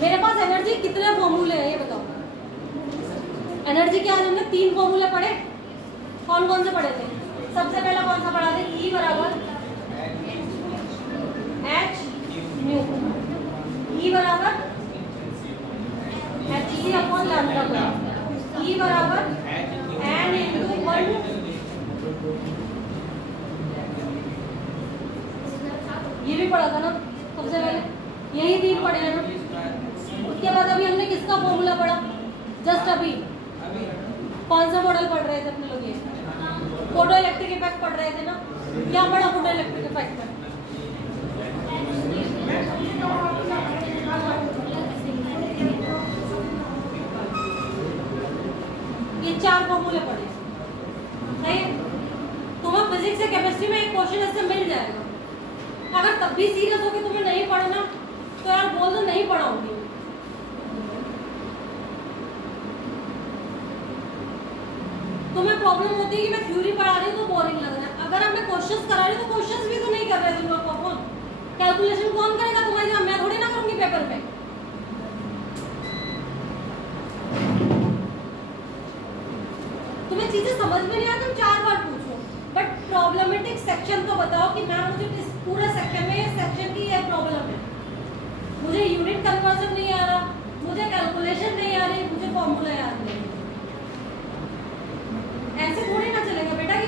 मेरे पास एनर्जी कितने फॉर्मूले हैं ये बताओ? एनर्जी के आज हमने 3 फॉर्मूले पढ़े। कौन कौन से पढ़े थे? सबसे पहला कौन सा पढ़ा थे? E बराबर H न्यू, E बराबर Hc अपॉन लैम्डा, E बराबर N into 1। ये भी पढ़ा था ना सबसे पहले, यही 3 पढ़े हैं ना। उसके बाद अभी हमने किसका फॉर्मूला पढ़ा? जस्ट अभी कौन सा मॉडल पढ़ रहे थे अपने लोग? ये फोटो इलेक्ट्रिक इफेक्ट पढ़ रहे थे ना। क्या पढ़ा फोटो इलेक्ट्रिक इफेक्ट में? ये 4 फॉर्मूले पढ़े, सही है? तुम्हें फिजिक्स या केमिस्ट्री में एक क्वेश्चन ऐसे मिल जाएगा। अगर तब भी सीरियस हो कि तुम्हें नहीं पढ़ना तो यार बोल दो नहीं पढ़ाऊंगी। तुम्हें प्रॉब्लम होती है कि मैं थ्योरी पढ़ा रही हूँ तो बोरिंग लग रहा है। अगर मैं क्वेश्चंस करा रही हूँ तो क्वेश्चंस भी तो नहीं कर रहे तुम लोग को। कौन कैलकुलेशन कौन करेगा तुम्हारी? मैं थोड़ी ना करूंगी पेपर पे। तुम्हें चीजें समझ में नहीं आती तुम 4 बार पूछो, बट प्रॉब्लमेटिक सेक्शन तो बताओ कि मैम मुझे इस पूरे सेक्शन में सेक्शन की ये प्रॉब्लम है, मुझे यूनिट कन्वर्जन नहीं आ रहा, मुझे कैलकुलेशन नहीं आ रही, मुझे फॉर्मूला याद नहीं। ऐसे थोड़ी ना चलेगा बेटा कि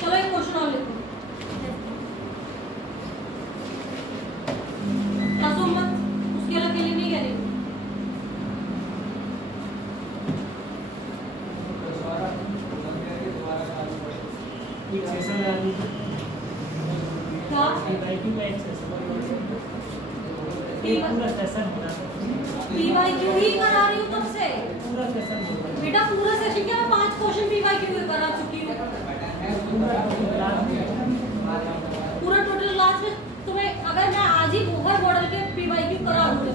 चलो एक क्वेश्चन और लिखो। हंसो मत, उसके अलग के लिए नहीं कह रही। PYQ ही करा रही हूँ तब से बेटा। पूरा सेशन क्या मैं 5 क्वेश्चन PYQ करा चुकी हूँ। पूरा टोटल लास्ट में तुम्हें अगर मैं आज ही बोहर मॉडल के PYQ करा दूँ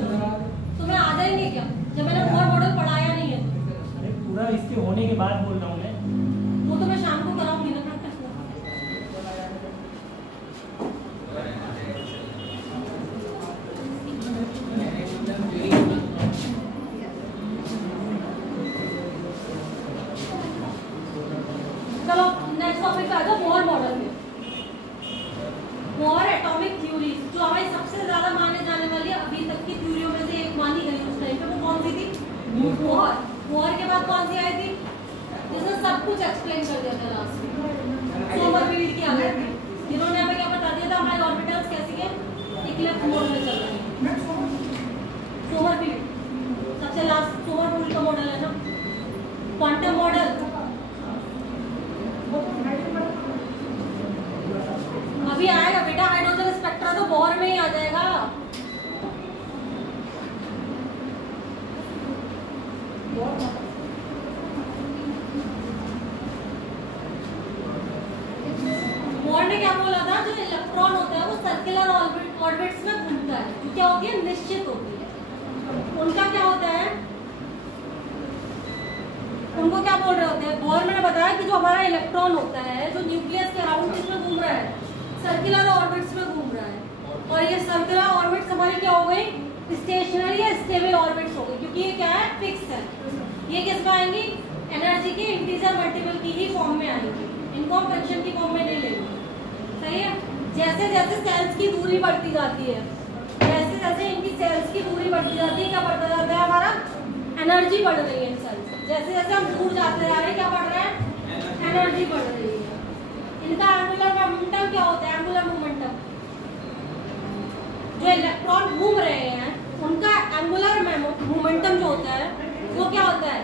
तुम्हें आ जाएंगे क्या? जब मैंने बोहर मॉडल पढ़ाया नहीं है। अरे पूरा इसके होने के बाद बोल रहा हूँ मैं। वो तो मैं शाम को कराऊंगी ना प्रैक्टिस में। चलो नेक्स्ट टॉपिक पे आ जाओ। बोहर मॉडल में बोहर एटॉमिक थ्योरी जो हमारी सबसे ज्यादा माने जाने वाली अभी तक की थ्योरियों में से एक मानी गई उस टाइम पे, वो कौन सी थी? बोहर। बोहर के बाद कौन सी आई थी जिसने सब कुछ एक्सप्लेन कर दिया था लास्ट में? सोमरफेल्ड की आ गई थी, जिन्होंने हमें क्या बता दिया था हमारे ऑर्बिटल्स कैसे के इक्लिप्स मोड में चल रहे हैं। सोमरफेल्ड सबसे लास्ट सोमरफेल्ड का मॉडल है ना। क्वांटम मॉडल अभी आएगा बेटा। हाइड्रोजन स्पेक्ट्रा तो बोहर में ही आ जाएगा। बोहर ने क्या बोला था? जो इलेक्ट्रॉन होता है वो सर्कुलर ऑर्बिट्स में घूमता है, जो क्या होती है? निश्चित होती है। उनका क्या होता है? उनको क्या बोल रहे होते हैं? बोहर ने बताया कि जो हमारा इलेक्ट्रॉन होता है जो न्यूक्लियस के अराउंड किसमें घूम रहा है? सर्कुलर ऑर्बिट्स में घूम रहा है। और ये सर्कुलर ऑर्बिट्स हमारी क्या हो गई? स्टेशनरी या स्टेबल ऑर्बिट्स हो गई, क्योंकि ये क्या है? फिक्स है। ये किस में आएंगी? एनर्जी के इंटीजर मल्टीपल की ही फॉर्म में आएंगी, इनको हम फ्रैक्शन की फॉर्म में नहीं लेंगे। सही है? जैसे जैसे सेल्स की दूरी बढ़ती जाती है, जैसे जैसे इनकी सेल्स की दूरी बढ़ती जाती है, क्या बढ़ता जाता है? हमारा एनर्जी बढ़ रही है। सेल्स जैसे जैसे हम दूर जाते जा रहे हैं, क्या बढ़ रहा है? एनर्जी बढ़ रही है। इनका एंगुलर मोमेंटम क्या होता है? एंगुलर मोमेंटम जो इलेक्ट्रॉन घूम रहे हैं उनका एंगुलर मोमेंटम जो होता है वो क्या होता है?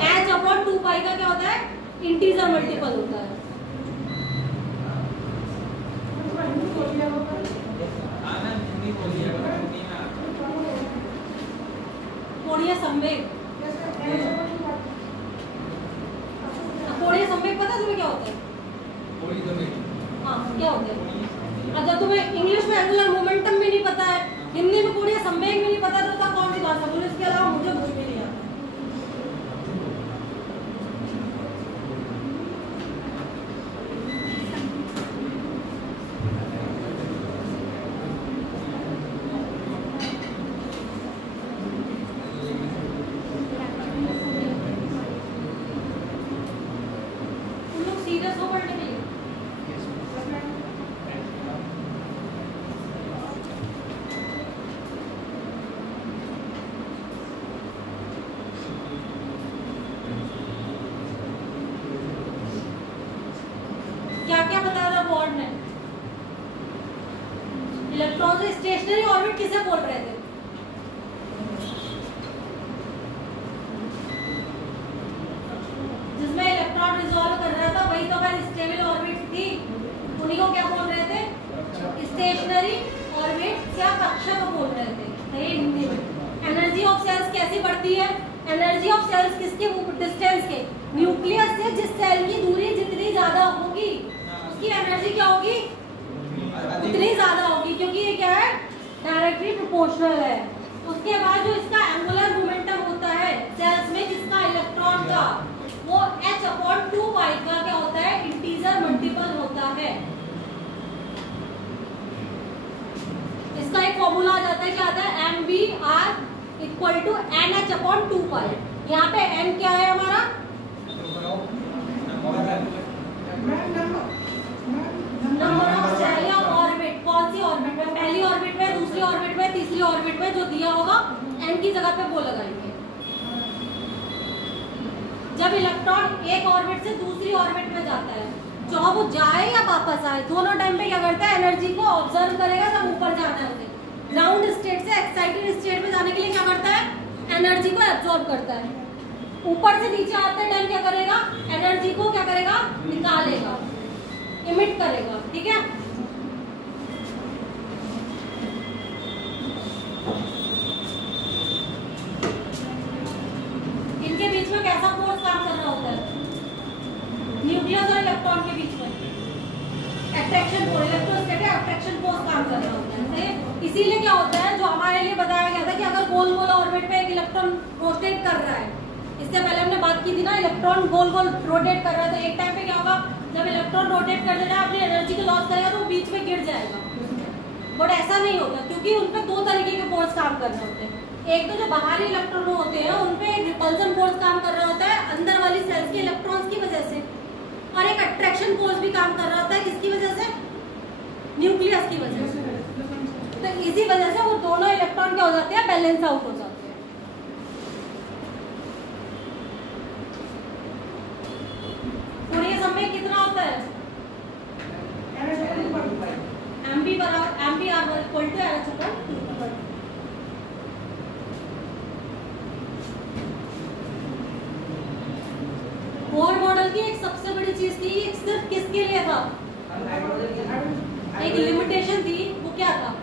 h/2π का क्या होता है? इंटीजर मल्टीपल होता है। कोणीय संवेग। कोणीय संवेग पता है तुम्हें क्या होता है? हाँ क्या होता है? अच्छा तुम्हें इंग्लिश में एंगुलर मोमेंटम भी नहीं पता है, हिंदी में कोणीय संवेग भी नहीं पता, तो कौन सी भाषा बोलो? इसके अलावा मुझे कुछ भी नहीं आता। इलेक्ट्रॉन से स्टेशनरी ऑर्बिट किसे बोल रहे थे? जिसमें इलेक्ट्रॉन रिजॉल्व कर रहा था वही तो अगर स्टेबल ऑर्बिट थी, उन्हीं को क्या बोल रहे थे? स्टेशनरी ऑर्बिट या कक्षा को बोल रहे थे। सही हिंदी में। एनर्जी ऑफ सेल्स कैसी बढ़ती है? एनर्जी ऑफ सेल्स किसके डिस्टेंस के? न्यूक्लियस से जिस सेल की दूरी जितनी ज्यादा होगी उसकी एनर्जी क्या होगी? उतनी ज्यादा होगी, क्योंकि ये क्या है? डायरेक्टली प्रोपोर्शनल है। उसके बाद जो इसका एंगुलर मोमेंटम होता है सेल्स में, किसका? इलेक्ट्रॉन का, वो h/2π का क्या होता है? इंटीजर मल्टीपल होता है। इसका एक फॉर्मूला आ जाता है, क्या आता है? mvr = nh/2π। यहाँ पे n क्या है हमारा? नंबर ऑफ सेल या ऑर्बिट। कौन सी ऑर्बिट में? पहली ऑर्बिट में, दूसरी ऑर्बिट में, तीसरी ऑर्बिट में जो दिया होगा n की जगह पे वो लगाएंगे। जब इलेक्ट्रॉन एक ऑर्बिट से दूसरी ऑर्बिट में जाता है, चाहे वो जाए या वापस आए, दोनों टाइम पे क्या करता है? एनर्जी को ऑब्जर्व करेगा। जब ऊपर जाना है उसे ग्राउंड स्टेट से एक्साइटेड स्टेट में जाने के लिए क्या करता है? एनर्जी को एब्जॉर्ब करता है। ऊपर से नीचे आते टाइम क्या करेगा? एनर्जी को क्या करेगा? निकालेगा, इमिट करेगा। ठीक है। इनके बीच में कैसा फोर्स काम कर रहा होता है? न्यूक्लियस और इलेक्ट्रॉन के बीच में attraction force, electrostatic attraction force काम कर रहा होता है। इसीलिए क्या होता है, जो हमारे लिए बताया गया था कि अगर गोल गोल ऑर्बिट में एक इलेक्ट्रॉन रोटेट कर रहा है, इससे पहले हमने बात की थी ना, इलेक्ट्रॉन गोल गोल रोटेट कर रहा है, तो एक टाइम पे क्या होगा? जब इलेक्ट्रॉन रोटेट कर देगा अपनी एनर्जी को लॉस करेगा तो वो बीच में गिर जाएगा। बट ऐसा नहीं होता, क्योंकि उन पे दो तरीके के फोर्स काम कर रहे होते हैं। एक तो जो बाहरी इलेक्ट्रॉन होते हैं उन पे एक रिपल्सन फोर्स काम कर रहा होता है अंदर वाली सेल्स के इलेक्ट्रॉन्स की वजह से, और एक अट्रैक्शन फोर्स भी काम कर रहा होता है किसकी वजह से? न्यूक्लियस की वजह से। तो इसी वजह से वो दोनों इलेक्ट्रॉन क्या हो जाते हैं? बैलेंस आउट हो जाते हैं। और ये समय कितना होता है? mv बराबर mvr equal to h/2π। Bohr model की एक सबसे बड़ी चीज थी, एक सिर्फ किसके लिए था? एक लिमिटेशन थी, वो क्या था?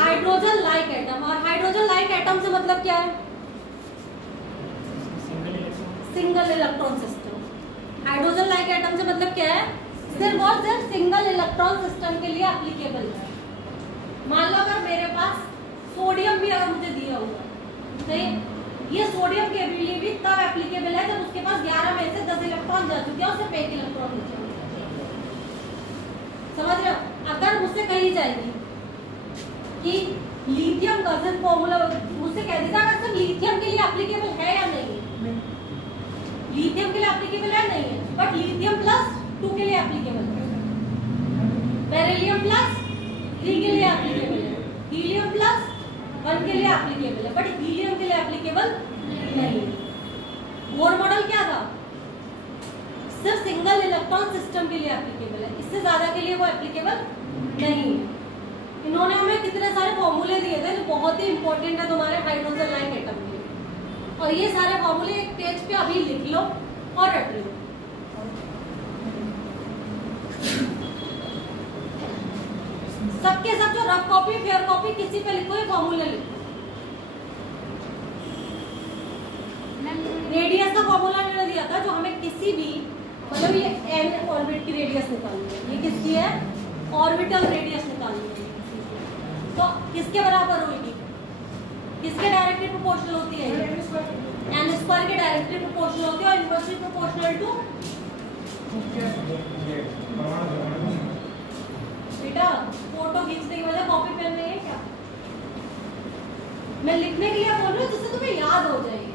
Hydrogen like atom. और हाइड्रोजन लाइक एटम से मतलब क्या है? Single electron system. Hydrogen like atom से मतलब क्या है? सिर्फ और सिर्फ सिंगल इलेक्ट्रॉन सिस्टम के लिए एप्लीकेबल है। मान लो अगर मेरे पास सोडियम भी अगर मुझे दिया हुआ, सही, ये सोडियम के लिए भी तब एप्लीकेबल है जब उसके पास 11 में से 10 इलेक्ट्रॉन जा चुके हैं, उससे 1 इलेक्ट्रॉन बचा। समझ रहे हो? अगर मुझसे कही जाएगी कि लिथियम का सिर्फ फॉर्मूला, मुझसे कह दीजिए अगर सिर्फ लिथियम के लिए एप्लीकेबल है या नहीं है? लिथियम के लिए एप्लीकेबल है, नहीं है, बट लिथियम +2 के लिए एप्लीकेबल है, बेरिलियम +3 के लिए एप्लीकेबल है, हीलियम +1 के लिए एप्लीकेबल है, बट हीलियम के लिए एप्लीकेबल नहीं है। बोर मॉडल क्या था? सिर्फ सिंगल इलेक्ट्रॉन सिस्टम के लिए एप्लीकेबल है, इससे ज्यादा के लिए वो एप्लीकेबल नहीं है। इन्होंने हमें कितने सारे फॉर्मूले दिए थे जो बहुत ही इंपॉर्टेंट है तुम्हारे हाइड्रोजन लाइक एटम के लिए, और ये सारे फॉर्मूले एक पेज पे अभी लिख लो और रट लो। सबके सब जो रफ कॉपी फेयर कॉपी किसी पे लिखो, ये फॉर्मूले लिखो। रेडियस का फॉर्मूला मैंने दिया था, जो हमें किसी भी, मतलब ये n ऑर्बिट की रेडियस निकालनी है, ये किसकी है? ऑर्बिटल रेडियस निकालनी है। तो किसके बराबर होगी? किसके डायरेक्टली प्रोपोर्शनल होती है? n² के डायरेक्टली प्रोपोर्शनल होती है, और इनवर्सली प्रोपोर्शनल टू बेटा फोटो खींचने की वजह कॉपी पेन नहीं है क्या? मैं लिखने के लिए बोल रही हूँ जिससे तुम्हें याद हो जाएगी,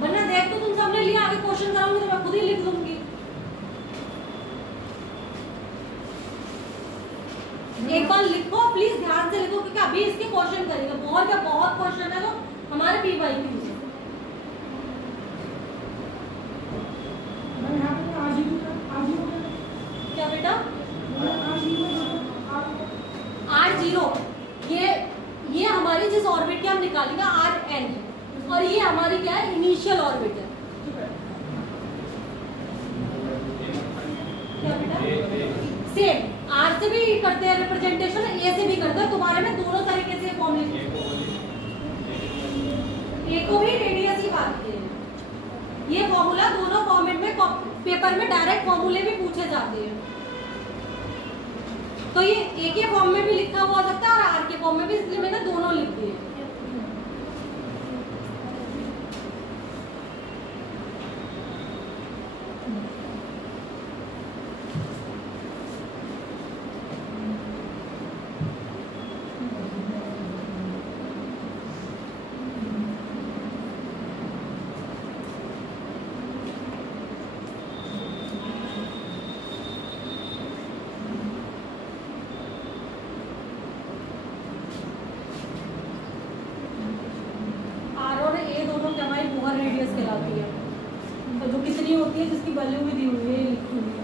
वरना देख तो तुम सबने लिया, आगे क्वेश्चन कराऊंगी तो मैं खुद ही लिख दूंगी। एक बार लिखो प्लीज, ध्यान से लिखो, क्योंकि अभी इसके क्वेश्चन करेंगे, बहुत क्वेश्चन है जो हमारे PYQ से। आज ही बेटा? R0 ये हमारी जिस ऑर्बिट की हम निकालेंगे Rn, और ये हमारी क्या है? इनिशियल ऑर्बिट है। क्या बेटा? सेम R से भी करते हैं रिप्रेजेंटेशन, A से भी करते हैं। तुम्हारे में दोनों तरीके से फॉर्म लिखे, A को भी रेडियस ही बात की है। ये फॉर्मूला दोनों फॉर्मेट में पेपर में डायरेक्ट फॉर्मूले भी पूछे जाते हैं, तो ये A के फॉर्म में भी लिखा हुआ हो सकता है और R के फॉर्म में भी, इसलिए मैंने दोनों लिख दिए। रेडियस कहलाती है, तो जो कितनी होती है जिसकी वैल्यू भी दी हुई है लिखी हुई है।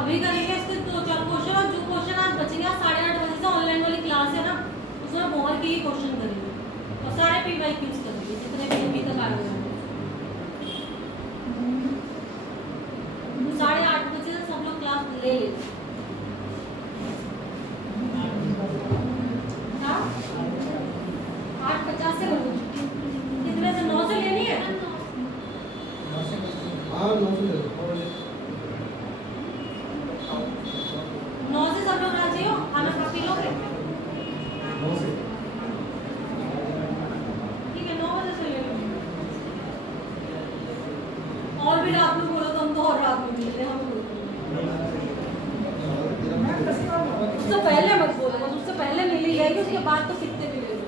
अभी करेंगे इसके 2-4 क्वेश्चन, और जो क्वेश्चन आज बचेंगे 8:30 बजे से ऑनलाइन वाली क्लास है ना, उसमें बहुत ही क्वेश्चन करेंगे और सारे PYQs करेंगे जितने भी अभी तक आए हुए हैं। 8:30 बजे से सब लोग क्लास ले लेते। हाँ 8:50 से बोलो, कितने से? 9 से लेनी है। 9 से सब लोग राजी हो? खाना खा पी लोगे? ठीक है, 9 बजे से ले लो। और भी रात में बोलो तो हम तो और रात में मिलते हैं। उससे पहले मत बोलो, बस उससे पहले मिल ही जाएगी, उसके बाद तो कितने भी ले लो।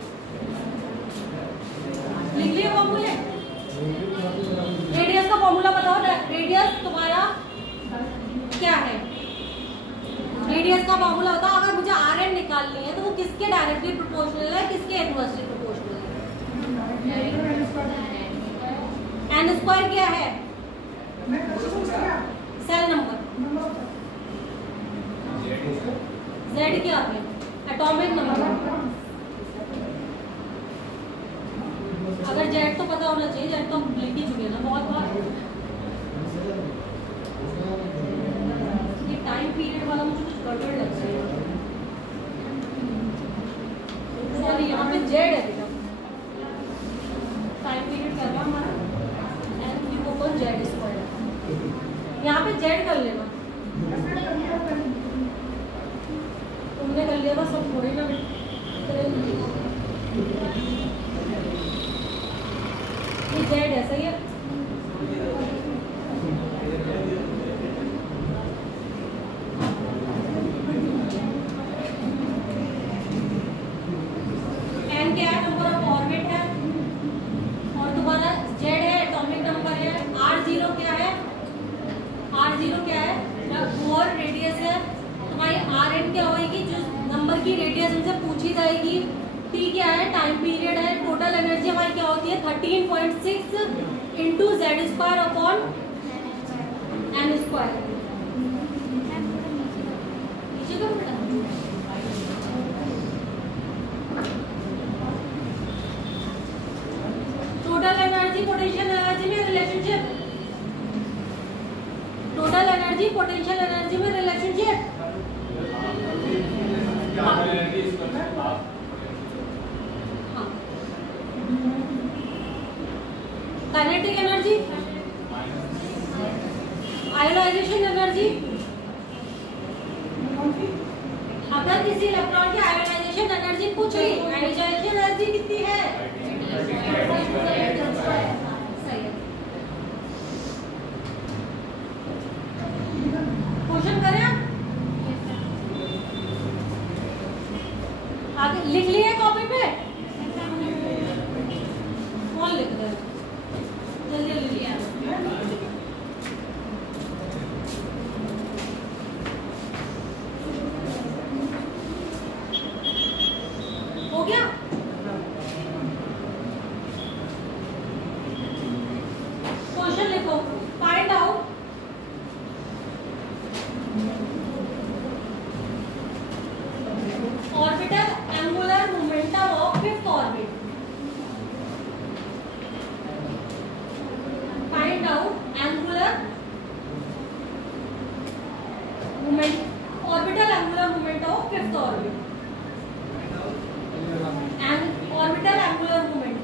लिख लिया फॉर्मूले? रेडियस का फॉर्मूला बताओ। रेडियस तुम्हारा क्या है? रेडियस का फॉर्मूला बताओ। अगर मुझे Rn निकालनी है तो वो किसके डायरेक्टली प्रोपोर्शनल है, किसके इनवर्सली प्रोपोर्शनल है? n स्क्वायर क्या है? Cell number. z क्या है? Atomic number. अगर z तो पता होना चाहिए, z तो हम लिख ही चुके हैं ना बहुत बार। ये टाइम पीरियड वाला मुझे कुछ गड़बड़ लग रहा है। सॉरी, यहाँ पे z है बेटा, टाइम पीरियड कर रहा हमारा z स्क्वायर, यहाँ पे z कर लेना। तुमने कर लिया था सब थोड़ी ना। ये z है, सही है। n क्या है? नंबर ऑफ ऑर्बिट है, और तुम्हारा z है एटॉमिक नंबर है। R0 क्या है? केस उनसे पूछी जाएगी। टी क्या है, टाइम पीरियड है। टोटल एनर्जी हमारी क्या होती है 13.6 into Z square upon n square. नीचे करो बेटा। टोटल एनर्जी पोटेंशियल एनर्जी में relationship, total energy potential energy में relationship. Kinetic energy, ionisation energy. अगर किसी इलेक्ट्रॉन की आयोनाइजेशन एनर्जी पूछ ली, आयोनाइजेशन एनर्जी कितनी है? सही है। क्वेश्चन करें आगे, लिख लिए कॉपी पे? कौन लिख रहा है? जल्दी जल्दी लिया। हो गया? क्वेश्चन लिखो। Find out orbital angular momentum of fifth orbit. Find out angular moment, orbital angular moment of fifth orbit and orbital angular momentum.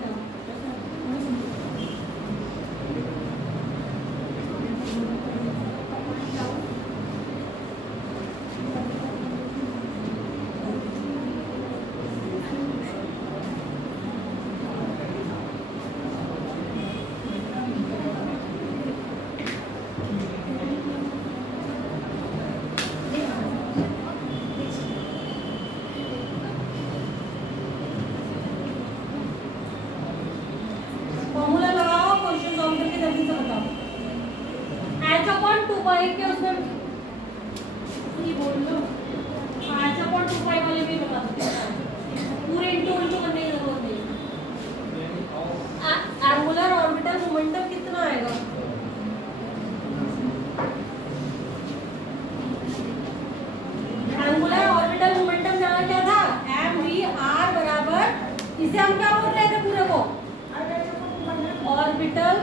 Formula लगाओ, क्वेश्चन सॉल्व करके जल्दी से बताओ। h अपॉन 2 पाई के उसमें ये बोल लो, h अपॉन 2 पाई वाले भी बता सकते हैं, पूरे इंटू करने की जरूरत नहीं। एंगुलर ऑर्बिटल मोमेंटम कितना आएगा? एंगुलर ऑर्बिटल मोमेंटम जाना क्या था? mvr बराबर, इसे हम क्या बोल रहे थे पूरे को? Orbital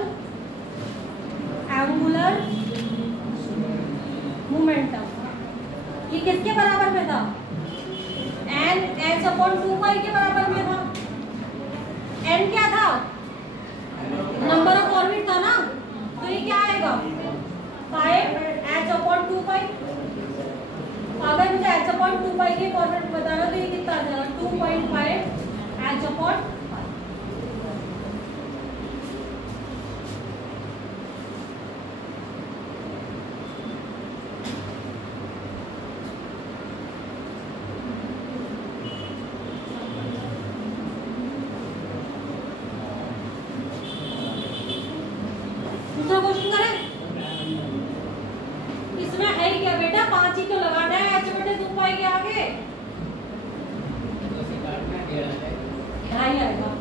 angular momentum. ये किसके बराबर में था? n h अपॉन 2 पाई के बराबर में था। n क्या था? नंबर ऑफ ऑर्बिट था ना, तो ये क्या आएगा 5 h अपॉन 2 पाई। अगर मुझे h अपॉन 2 पाई के ऑर्बिट बताना तो ये कितना आ जाएगा 2.5 h अपॉन। दूसरा क्वेश्चन करें। इसमें है क्या बेटा, 5 ही तो लगाना है h बटे 2 पाई के आगे। ढाई आएगा।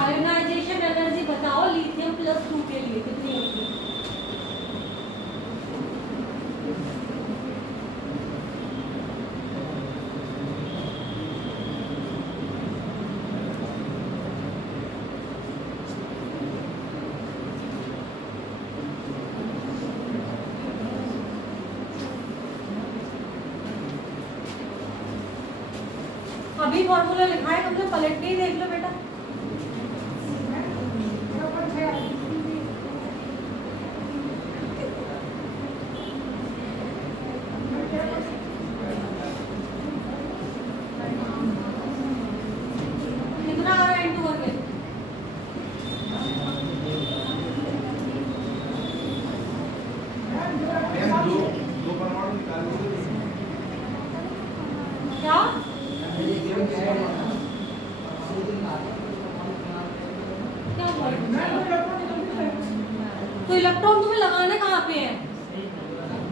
आयोनाइजेशन एनर्जी बताओ लिथियम +2 के लिए कितनी होगी? अभी फॉर्मूला लिखा है, तुमने पलट के ही देख लो बेटा। क्या बोल तो इलेक्ट्रॉन तुम्हें लगाने कहाँ पे है?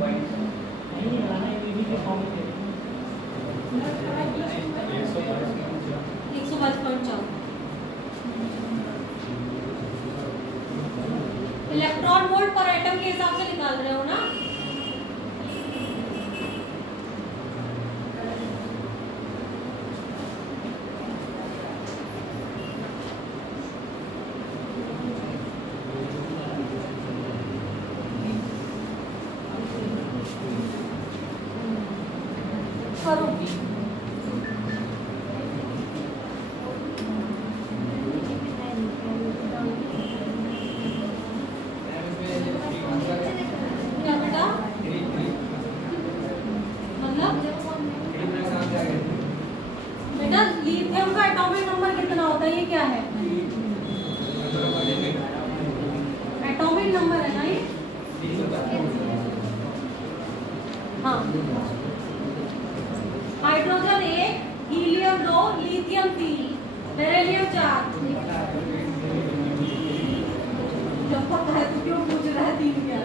नहीं लगाना है, बीबी के फॉर्म पे 122.4 इलेक्ट्रॉन वोल्ट पर एटम के हिसाब से निकाल रहे हो ना? करो क्या बेटा? मतलब बेटा लिथियम का एटॉमिक नंबर कितना होता है? ये क्या है? एटॉमिक नंबर है ना ये? हाँ, हाइड्रोजन 1, हीलियम 2, लिथियम 3, बेरिलियम 4। जब पता है तो क्यों पूछ रहा है 3 क्या?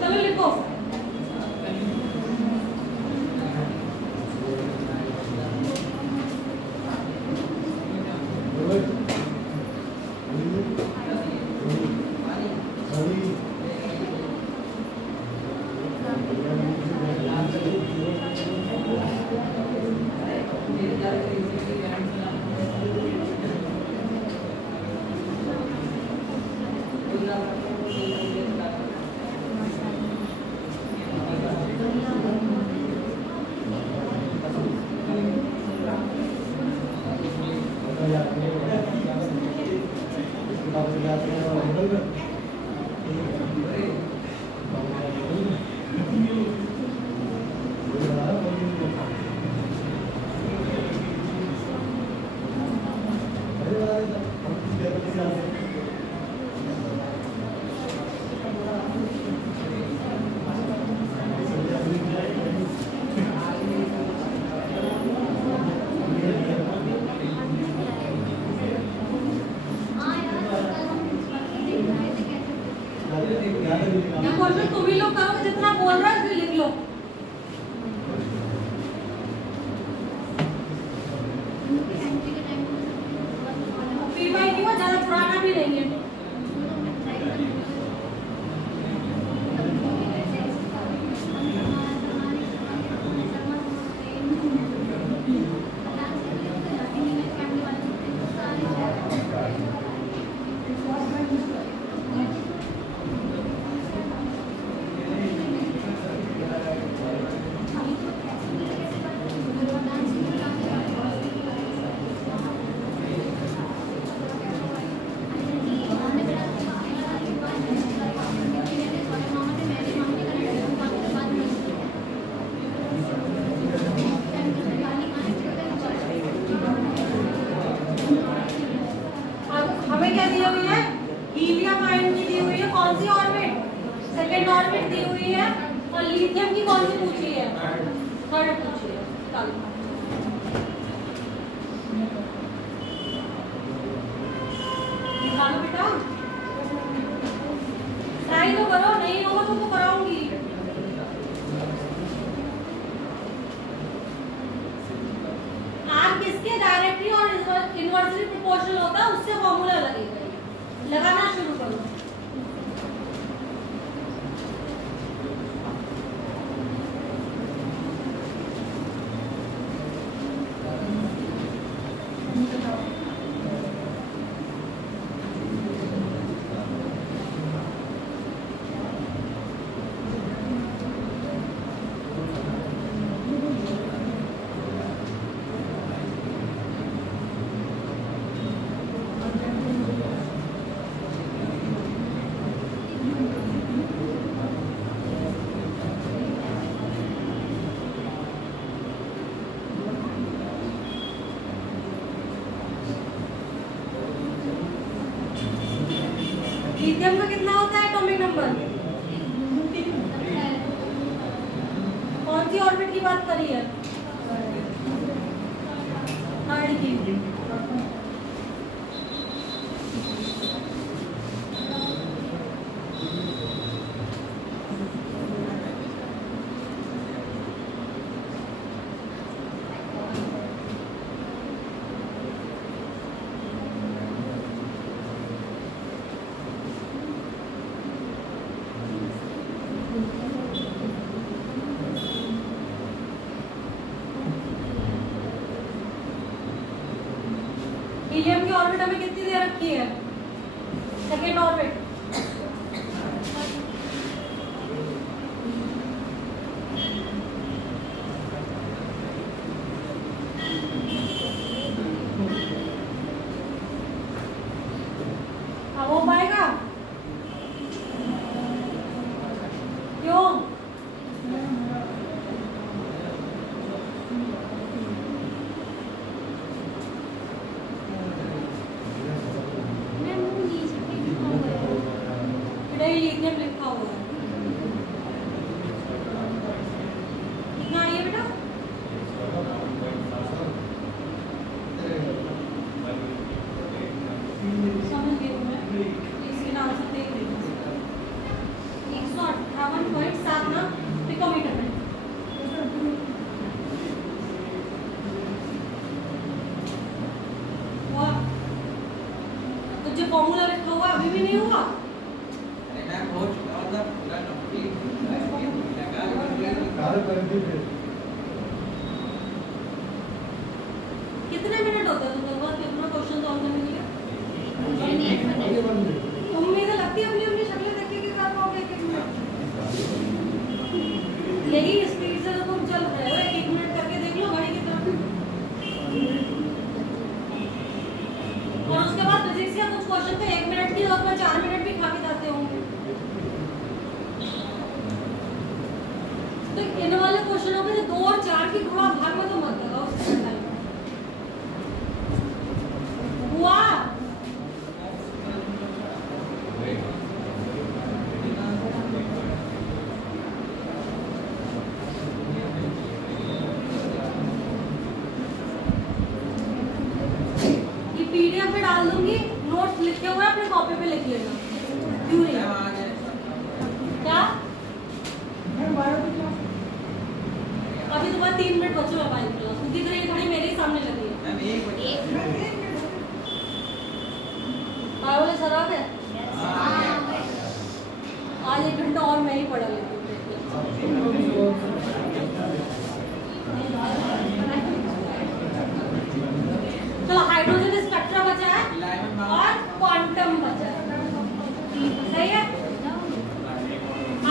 चलो लिखो। ये क्वेश्चन तुम ही लोग करो, जितना बोल रहा है इसमें लिख लो। P/Q ज्यादा पुराना भी नहीं है। हमें क्या दी हुई है? हीलियम आयन की दी हुई है। कौन सी ऑर्बिट? सेकेंड ऑर्बिट दी हुई है। और लिथियम की कौन सी पूछी है? थर्ड पूछी है। चलो निकालो बेटा, ट्राई तो करो, नहीं होगा तो कराऊंगी। आर किसके डायरेक्टली और इनवर्सली प्रोपोर्शनल होता है, उससे फॉर्मूला लगेगा। लगाना शुरू करो। ऑर्बिट की बात करी है, थर्ड की। हीलियम की ऑर्बिट हमें कितनी दे रखी है, सेकेंड ऑर्बिट। अब हो पाएगा क्यों? मैम वो नीचे पे लिखा हुआ है। लिथियम लिखा हुआ है, कितना आई है बेटा? समझ गई हूँ मैं, इसके नाम से देख रही हूँ। 158.7 ना पिकोमीटर में। हुआ तो जो फॉर्मूला लिखा हुआ अभी भी नहीं हुआ? अरे मैम हो चुका मतलब पूरा कंप्लीट कितने मिनट होते हैं तुम लोग कितना क्वेश्चन सॉल्व करने के लिए? मुझे नहीं पता। उम्मीद लगती है अपनी अपनी शक्लें देख के कर पाओगे एक मिनट। यही स्पीड से तो तुम चल रहे हो, एक मिनट करके देख लो घड़ी की तरफ। और उसके बाद फिजिक्स या कुछ क्वेश्चन पे 1 मिनट की जगह पर 4 मिनट भी खा के जाते होंगे। तो इन वाले क्वेश्चनों में 2 और 4 की थोड़ा भाग में तो मत लगाओ उसके टाइम हुआ। ये पीडीएफ में डाल दूंगी, नोट्स लिखे हुए अपने कॉपी पे लिख लेना। क्यों नहीं? क्या अभी तो बस 3 मिनट बचे मोबाइल क्लास दिख रही है, घड़ी मेरे ही सामने लगी है। मैम एक वाले सर आ गए? आज 1 घंटा और मैं ही पढ़ा लेती हूँ। चलो हाइड्रोजन स्पेक्ट्रा बचा है और क्वांटम बचा है, सही है।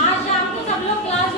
आज शाम को सब लोग क्लास